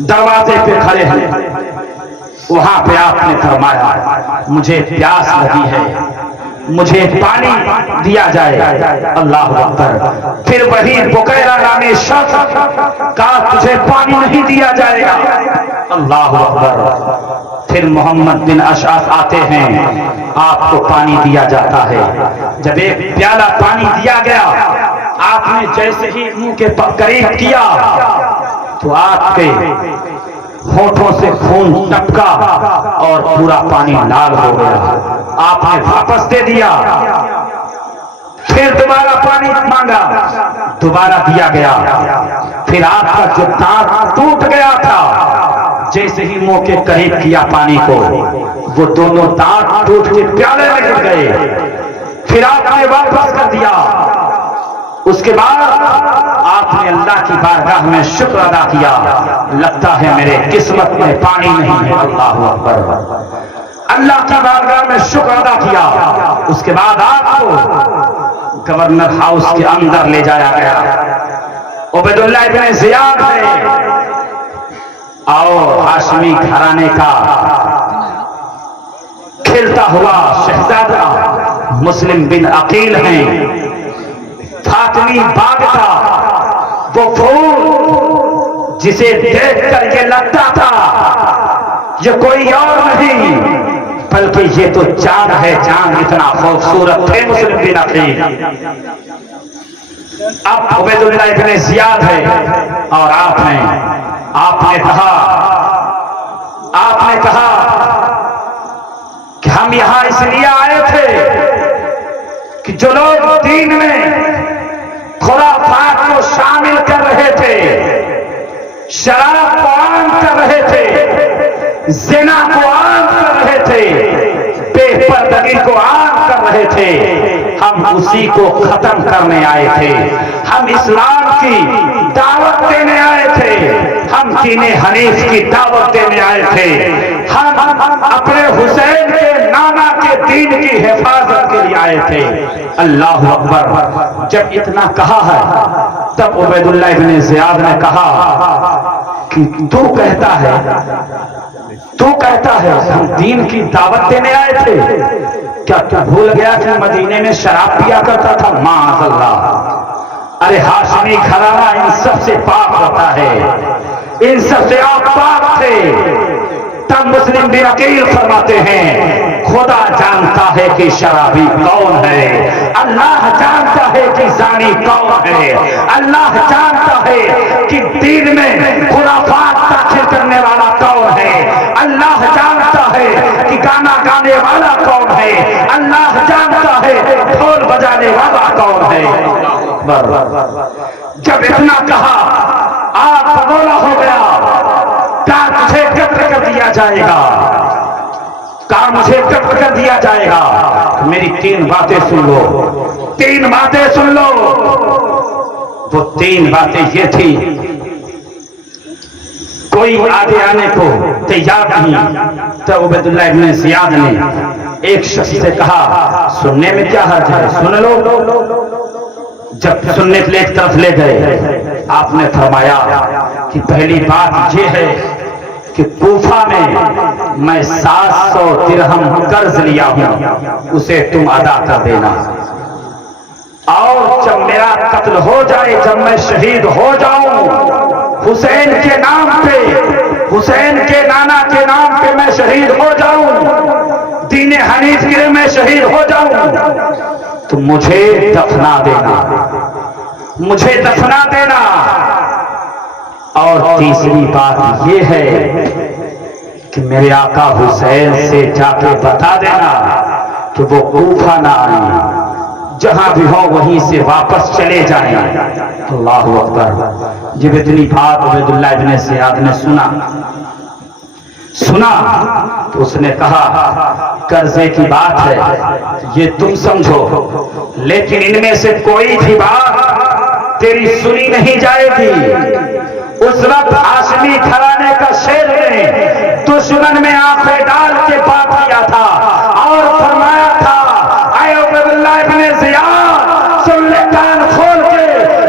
दरवाजे पे खड़े हैं। वहां पे आपने फरमाया, मुझे प्यास लगी है, मुझे पानी दिया जाए। अल्लाह अकबर। फिर वही बुकैरा नामी शख्स का तुझे पानी नहीं दिया जाएगा। अल्लाह अकबर। फिर मोहम्मद बिन अशअस आते हैं, आपको पानी दिया जाता है। जब एक प्याला पानी दिया गया, आपने जैसे ही मुंह के करीब किया तो आपके होठों से खून टपका और पूरा पानी लाल हो गया। आपने वापस दे दिया, फिर दोबारा पानी मांगा, दोबारा दिया गया। फिर आपका जो दांत टूट गया था, जैसे ही मुंह के करीब किया पानी को, वो दोनों दांत टूट के प्याले में गिर गए। फिर आपने वापस कर दिया। उसके बाद आपने अल्लाह की बारगाह में शुक्र अदा किया, लगता है मेरे किस्मत में पानी नहीं है। अल्लाह अकबर। अल्लाह की बारगाह में शुक्र अदा किया। उसके बाद आपको गवर्नर हाउस के अंदर ले जाया गया। उबैदुल्लाह इब्न ज़ियाद है और हाशमी घराने का खिलता हुआ शहजादा मुस्लिम बिन अकील हैं। फातिमी बाग का वो फूल जिसे देखकर ये लगता था ये कोई और नहीं बल्कि ये तो चांद है। चांद इतना खूबसूरत थे मुस्लिम बिन अकील। अब उबैदुल्लाह इब्न ज़ियाद है और आपने कहा कि हम यहां इसलिए आए थे कि जो लोग दीन में खुराफात को शामिल कर रहे थे, शराब को आम कर रहे थे, ज़िना को आम कर रहे थे, बेपर्दगी को आम कर रहे थे, हम उसी को खत्म करने आए थे। हम इस्लाम की दावत देने आए थे, हम दीने हनीफ की दावत देने आए थे, हम अपने हुसैन के नाना के दीन की हिफाजत के लिए आए थे। अल्लाह अकबर। जब इतना कहा है तब उबैदुल्लाह इब्न ज़ियाद ने कहा कि तू कहता है हम दीन की दावत देने आए थे, क्या तू भूल गया कि मदीने में शराब पिया करता था? माअज़ल्लाह। अरे हाशमी घराना इन सबसे पाक होता है, इन सबसे आप पाक थे। तब मुस्लिम बिन अकील फरमाते हैं, खुदा जानता है कि शराबी कौन है, अल्लाह जानता है कि जानी कौन है, अल्लाह जानता है कि दीन में खुराफात दाखिल करने वाला कौन है, अल्लाह जानता है कि गाना गाने वाला कौन है, अल्लाह जानता है ढोल बजाने वाला कौन है। जब इतना कहा आप बगौला हो गया, क्या तुझे कत्ल कर दिया जाएगा, क्या मुझे कत्ल कर दिया जाएगा? मेरी तीन बातें सुन लो, तीन बातें सुन लो। वो तीन बातें ये थी, कोई आगे आने को तैयार नहीं। तब उबैदुल्लाह इब्न ज़ियाद ने एक शख्स से कहा, सुनने में क्या हर्ज है, सुन लो। जब सुनने के लिए एक तरफ ले गए, आपने फरमाया कि पहली बात यह है कि कूफा में मैं 700 दिरहम कर्ज लिया हूं, उसे तुम अदा कर देना, और जब मेरा कत्ल हो जाए, जब मैं शहीद हो जाऊं हुसैन के नाम पे, हुसैन के नाना के नाम पे मैं शहीद हो जाऊं, दीन हनीफ के लिए मैं शहीद हो जाऊं, तो मुझे दफना देना, मुझे दफना देना। और तीसरी बात यह है कि मेरे आका हुसैन से जाके बता देना कि वो कूफा ना आए, जहां भी हो वहीं से वापस चले जाएं। अल्लाह अकबर। जब इतनी बात उबैदुल्लाह इब्ने ज़ियाद ने सुना तो उसने कहा कर्जे की बात है, ये तुम समझो, लेकिन इनमें से कोई भी बात तेरी सुनी नहीं जाएगी। उस वक्त हाशमी घराने का शेर ने दुश्मन में आंखें डाल के बात किया था और फरमाया था, आए उबैदुल्लाह इब्ने ज़ियाद, सुन ले कान खोल के,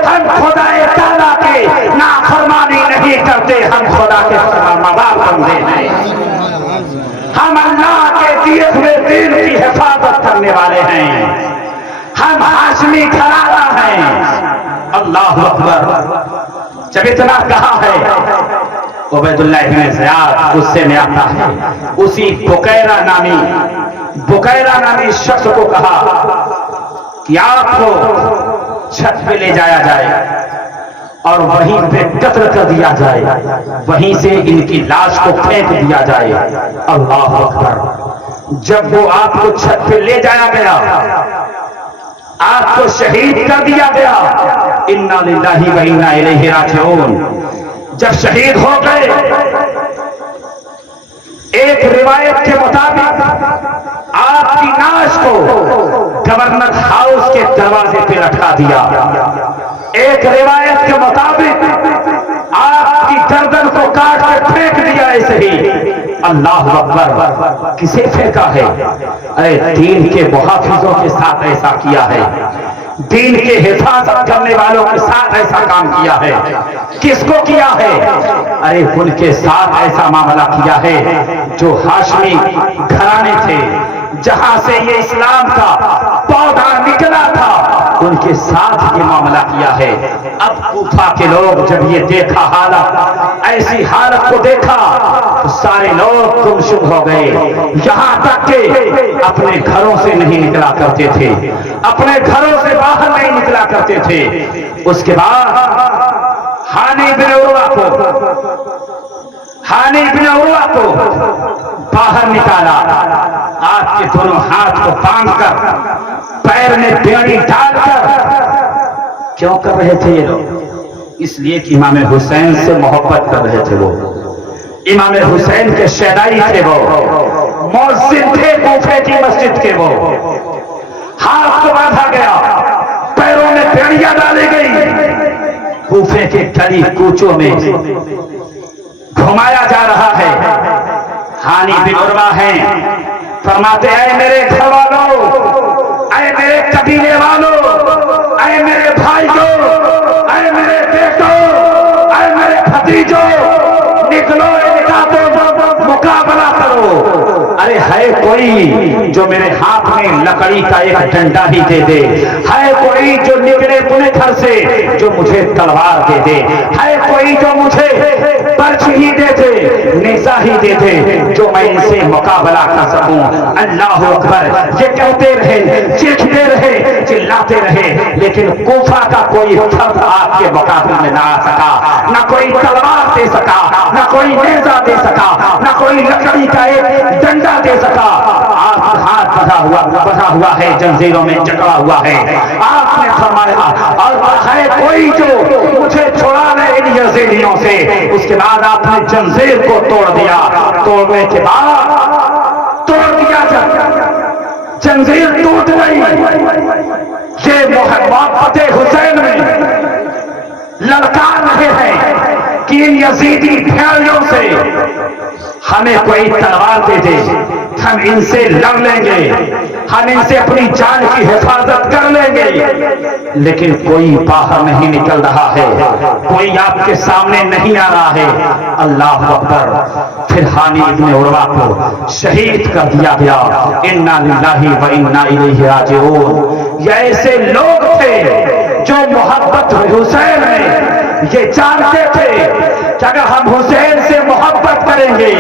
हम खुदाए ताला के नाफरमानी नहीं करते, हम खुदा के फरमाबरदार बंदे हैं, हम अल्लाह के दिए हुए दीन की हिफाजत करने वाले हैं, हम हाशमी घराना हैं। अल्लाह अकबर। जब इतना कहा है, उबैदुल्लाह इब्ने ज़ियाद गुस्से में आता है, उसी बुकैरा नामी शख्स को कहा कि आपको छत पे ले जाया जाए और वहीं पे कत्ल कर दिया जाए, वहीं से इनकी लाश को फेंक दिया जाए। अल्लाह अकबर। जब वो आपको छत पे ले जाया गया, आपको शहीद कर दिया गया, इन्ना लिल्लाहि व इन्ना इलैहि राजिऊन। जब शहीद हो गए, एक रिवायत के मुताबिक आपकी लाश को गवर्नर हाउस के दरवाजे पे लटका दिया, एक रिवायत के मुताबिक आपकी गर्दन को काट कर फेंक दिया ऐसे ही। अल्लाह अकबर। किसे फेंका है? अरे दीन के मुहाफिजों के साथ ऐसा किया है, दीन के हिफाजत करने वालों के साथ ऐसा काम किया है। किसको किया है? अरे उनके साथ ऐसा मामला किया है जो हाशमी घराने थे, जहां से ये इस्लाम का पौधा निकला था, उनके साथ ये मामला किया है। अब कूफा के लोग जब ये देखा हालत, ऐसी हालत को देखा, तो सारे लोग गुमसुम हो गए, यहां तक के अपने घरों से नहीं निकला करते थे, अपने घरों से बाहर नहीं निकला करते थे। उसके बाद हानी बिन उर्वा को बाहर निकाला, आपके दोनों हाथ को बांधकर, पैर में बेड़ी डालकर। क्यों कर रहे थे ये लोग? इसलिए कि इमाम हुसैन से मोहब्बत कर रहे थे। वो इमाम हुसैन के शहदाई थे, वो मौज़िन थे कूफे की मस्जिद के। वो हाथ को बांधा गया, पैरों में बेड़ियां डाली गई, कूफे के गली कूचों में घुमाया जा रहा है। हानी बिन उर्वा है, फरमाते हैं मेरे घर वालों, ऐ मेरे कबीले वालों, ऐ मेरे भाइयों, ऐ मेरे बेटों, ऐ मेरे भतीजों, निकलो इनका तो मुकाबला करो। अरे है कोई जो मेरे हाथ में लकड़ी का एक डंडा ही दे दे? है कोई जो निकले अपने घर से जो मुझे तलवार दे दे? है कोई जो मुझे पर्ची ही दे दे, नेजा ही दे दे, जो मैं इनसे मुकाबला कर सकूं? अल्लाह अकबर। ये कहते रहे, चीखते रहे, चिल्लाते रहे, लेकिन कूफा का कोई फर्द आपके मुकाबले में ना आ सका। ना कोई तलवार दे सका, ना कोई नेजा दे सका, ना कोई लकड़ी का एक डंडा दे सका। आपका हाथ बंधा हुआ है, जंजीरों में जकड़ा हुआ है। आपने फरमाया और है कोई जो मुझे छुड़ा ले इन यजीदियों से। उसके बाद आपने जंजीर को तोड़ दिया। तोड़ने के बाद तोड़ दिया, जब जंजीर टूट गई, ये मोहब्बत हुसैन में ललकार रहे हैं कि इन यजीदी भेड़ियों से हमें कोई तलवार दे दे, हम इनसे लड़ लेंगे, हम इनसे अपनी जान की हिफाजत कर लेंगे। लेकिन कोई बाहर नहीं निकल रहा है, कोई आपके सामने नहीं आ रहा है। अल्लाह अकबर। फिर हानी इब्ने उर्वा को शहीद कर दिया गया। इन्ना लिल्लाहि व इन्ना इलैहि राजिऊन। ये ऐसे लोग थे जो मोहब्बत हुसैन में ये जानते थे कि अगर हम हुसैन से मोहब्बत करेंगे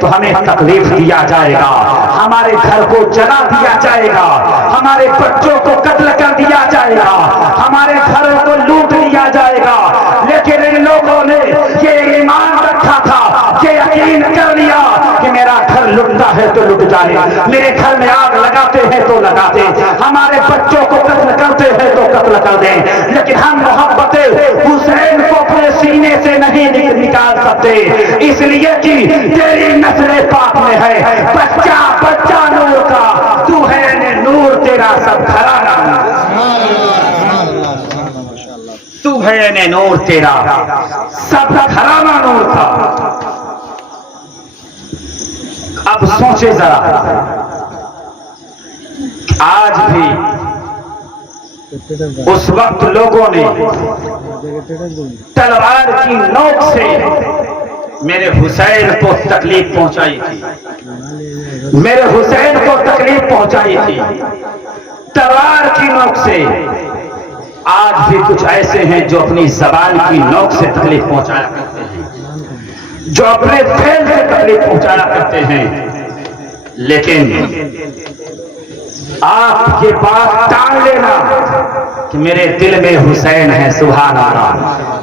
तो हमें तकलीफ दिया जाएगा, हमारे घर को जला दिया जाएगा, हमारे बच्चों को कत्ल कर दिया जाएगा, हमारे घरों को लूट लिया जाएगा। लेकिन इन लोगों ने ये ईमान रखा था, ये यकीन कर लिया कि मेरा घर लुटता है तो लुट जाए, मेरे घर में आग लगाते हैं तो लगा दे, हमारे बच्चों को कत्ल करते हैं तो कत्ल कर दें, लेकिन हम मोहब्बत हुसैन को अपने सीने से नहीं निकाल सकते, इसलिए कि तेरी नस्ल पाक में है, बच्चा बच्चा नूर का, तू है नूर तेरा सब घराना, तू है नूर तेरा सब घराना नूर का। अब सोचे जरा, आज भी उस वक्त लोगों ने तलवार की नोक से मेरे हुसैन को तकलीफ पहुंचाई थी, मेरे हुसैन को तकलीफ पहुंचाई थी तलवार की नोक से। आज भी कुछ ऐसे हैं जो अपनी जबान की नोक से तकलीफ पहुंचाया करते हैं, जो अपने फेल से तकलीफ पहुंचाया करते हैं। लेकिन आप ये बात टाल लेना कि मेरे दिल में हुसैन है, सुभान अल्लाह,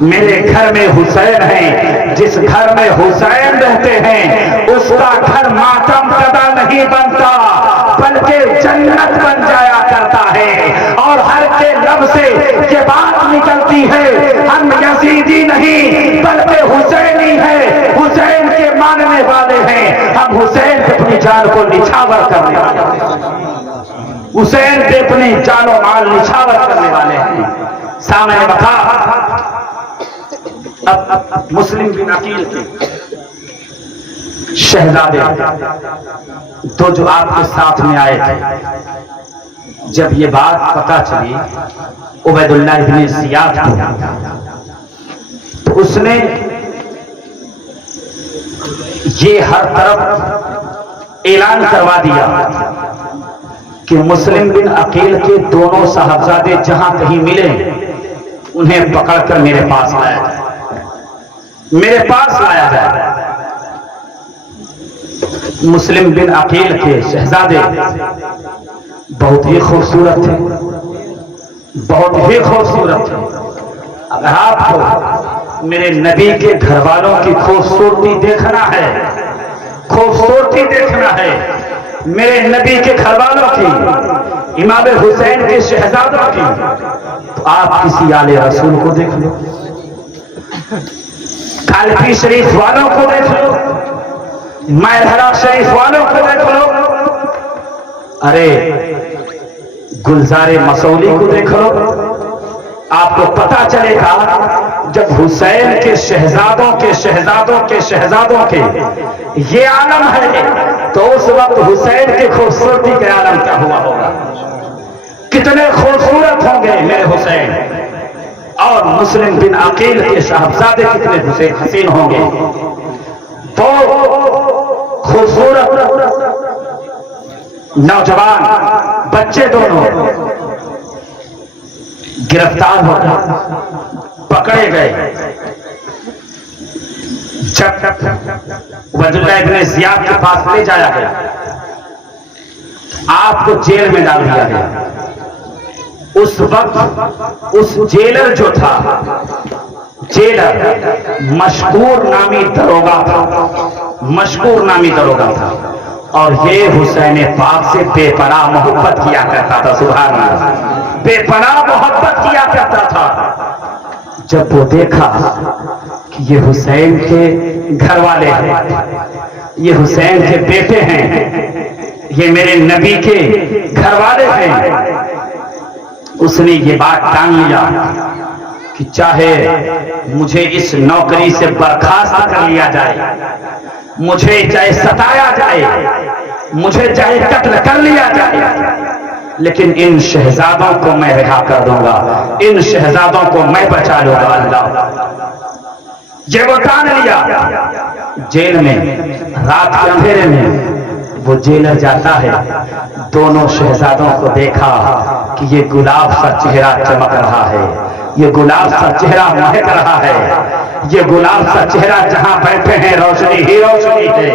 मेरे घर में हुसैन है। जिस घर में हुसैन रहते हैं उसका घर मातम कदा नहीं बनता, बल्कि जन्नत बन जाया करता है। और हर के लब से ये बात निकलती है, हम यजीदी नहीं बल्कि हुसैनी है, हुसैन के मानने वाले हैं, हम हुसैन पे अपनी जान को निछावर करने वाले हैं, हुसैन पे अपनी जानो माल निछावर करने वाले हैं। सामने बता, अब मुस्लिम बिन अकील के शहजादे तो जो आपके साथ में आए थे, जब ये बात पता चली उबैदुल्लाह इब्न ज़ियाद को, तो उसने ये हर तरफ ऐलान करवा दिया कि मुस्लिम बिन अकील के दोनों साहबजादे जहां कहीं मिले उन्हें पकड़कर मेरे पास लाया जाए, मेरे पास लाया जाए। मुस्लिम बिन अकील के शहजादे बहुत ही खूबसूरत थे, बहुत ही खूबसूरत थे। अगर आपको मेरे नबी के घर वालों की खूबसूरती देखना है, खूबसूरती देखना है मेरे नबी के घर वालों की, इमाम हुसैन के शहजादों की, तो आप किसी आले रसूल को देख लो, कालपी शरीफ वालों को देख लो, मैहरा शरीफ वालों को देख लो, अरे गुलजारे मसौली को देख लो। आपको पता चलेगा जब हुसैन के शहजादों के शहजादों के शहजादों के ये आलम है तो उस वक्त हुसैन की खूबसूरती के आलम क्या हुआ होगा, कितने खूबसूरत होंगे मेरे हुसैन। और मुस्लिम बिन अकील के साहबजादे कितने हसीन होंगे, बहुत खूबसूरत नौजवान बच्चे दोनों गिरफ्तार हो गए, पकड़े गए। जब उबैदुल्लाह इब्न ज़ियाद के पास ले जाया गया, आपको जेल में डाल दिया गया। उस वक्त उस जेलर जो था, जेलर मशकूर नामी दरोगा था, मशकूर नामी दरोगा था, और ये हुसैन पाक से बेपनाह मोहब्बत किया करता था, सुभान अल्लाह, बेपनाह मोहब्बत किया करता था। जब वो देखा कि ये हुसैन के घर वाले हैं, ये हुसैन के बेटे हैं, ये मेरे नबी के घर वाले हैं, उसने ये बात ठान लिया कि चाहे मुझे इस नौकरी से बर्खास्त कर लिया जाए, मुझे चाहे सताया जाए, मुझे चाहे कत्ल कर लिया जाए, लेकिन इन शहजादों को मैं रिहा कर दूंगा, इन शहजादों को मैं बचा लूंगा। अल्लाह, ये वो ठान लिया। जेल में रात के अंधेरे में वो जेलर जाता है, दोनों शहजादों को देखा कि ये गुलाब सा चेहरा चमक रहा है, ये गुलाब सा चेहरा महक रहा है, ये गुलाब सा चेहरा जहां बैठे हैं रोशनी ही रोशनी है,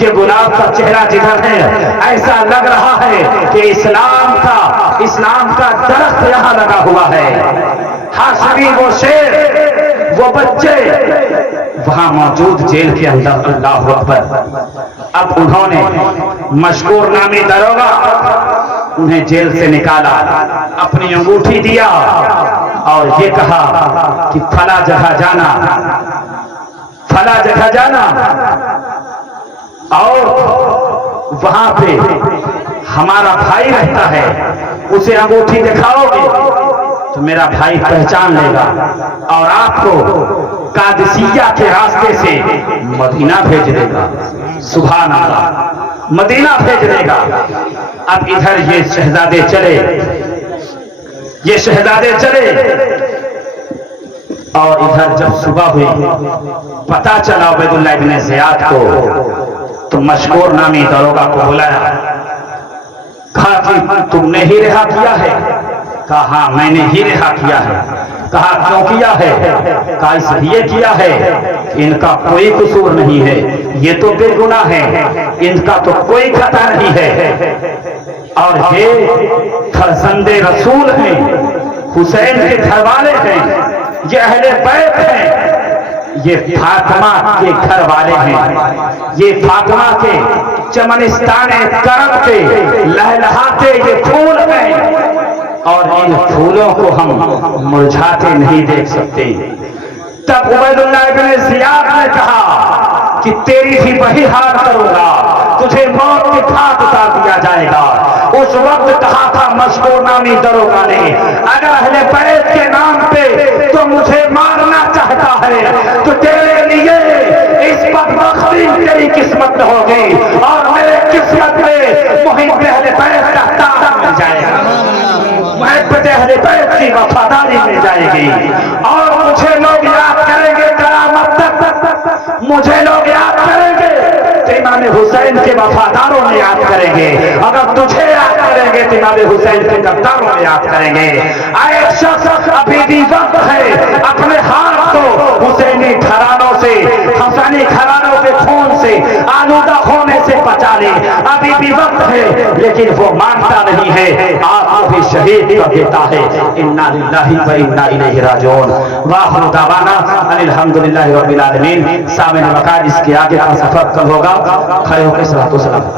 ये गुलाब सा चेहरा जिधर है ऐसा लग रहा है कि इस्लाम का दरख्त यहां लगा हुआ है। हाशमी वो शेर, वो बच्चे वहां मौजूद जेल के अंदर। अल्लाह अकबर। अब उन्होंने मशकूर नामी दरोगा उन्हें जेल से निकाला, अपनी अंगूठी दिया और ये कहा कि फला जगह जाना, फला जगह जाना और वहां पे हमारा भाई रहता है, उसे अंगूठी दिखाओगे तो मेरा भाई पहचान लेगा और आपको कादसिया के रास्ते से मदीना भेज देगा। सुभान अल्लाह, मदीना भेज देगा। अब इधर ये शहजादे चले और इधर जब सुबह हुई पता चला उबैदुल्लाह इब्ने ज़ियाद को, तो मशकूर नामी दरोगा को बुलाया, कहा कि तुमने ही रिहा किया है? कहा हाँ मैंने ही रिहा किया है। कहा क्यों किया है? कहा इसलिए किया है इनका कोई कसूर नहीं है, ये तो बेगुनाह है, इनका तो कोई खता नहीं है और ये फर्जंदे रसूल हैं, हुसैन के घर वाले हैं, ये अहले बैत हैं, ये फातिमा के घर वाले हैं, ये फातिमा के चमनिस्ताने करम के लहलहाते ये फूल हैं और इन फूलों को हम मुरझाते नहीं देख सकते। तब उबैदुल्लाह इब्ने ज़ियाद ने कहा कि तेरी भी वही हाल करूंगा, तुझे मौत के घाट उतार दिया जाएगा। उस वक्त कहा था मशकूर नामी दरोगा ने, अगर अहले बैत के नाम पे तो मुझे मारना चाहता है तो तेरे लिए इस बदबख्ती तेरी किस्मत में होगी और मेरे किस्मत में मुहिब अहले बैत का तारा मिल जाएगा, मोहब्बत अहले बैत की वफादारी मिल जाएगी और मुझे लोग याद करेंगे क़यामत तक, मुझे लोग याद करेंगे तो इमाम हुसैन के वफादारों में याद करेंगे, अगर तुझे याद करेंगे तो इमाम हुसैन के गद्दारों में याद करेंगे। एक शख्स अभी भी वक्त है अपने हाथ को हुसैनी घरानों से, हसनी घरानों के खून से आलूदा होने से बचा ले, अभी भी वक्त है, लेकिन वो मानता नहीं है, आपको भी शहीद कर देता है। इन्ना लिल्लाहि व इन्ना इलैहि राजिऊन। वाखिरु दावाना अनिल हम्दुलिल्लाहि रब्बिल आलमीन। सामने वकार इसके आगे का सफर कब होगा? खड़े होकर सलातो सलाम।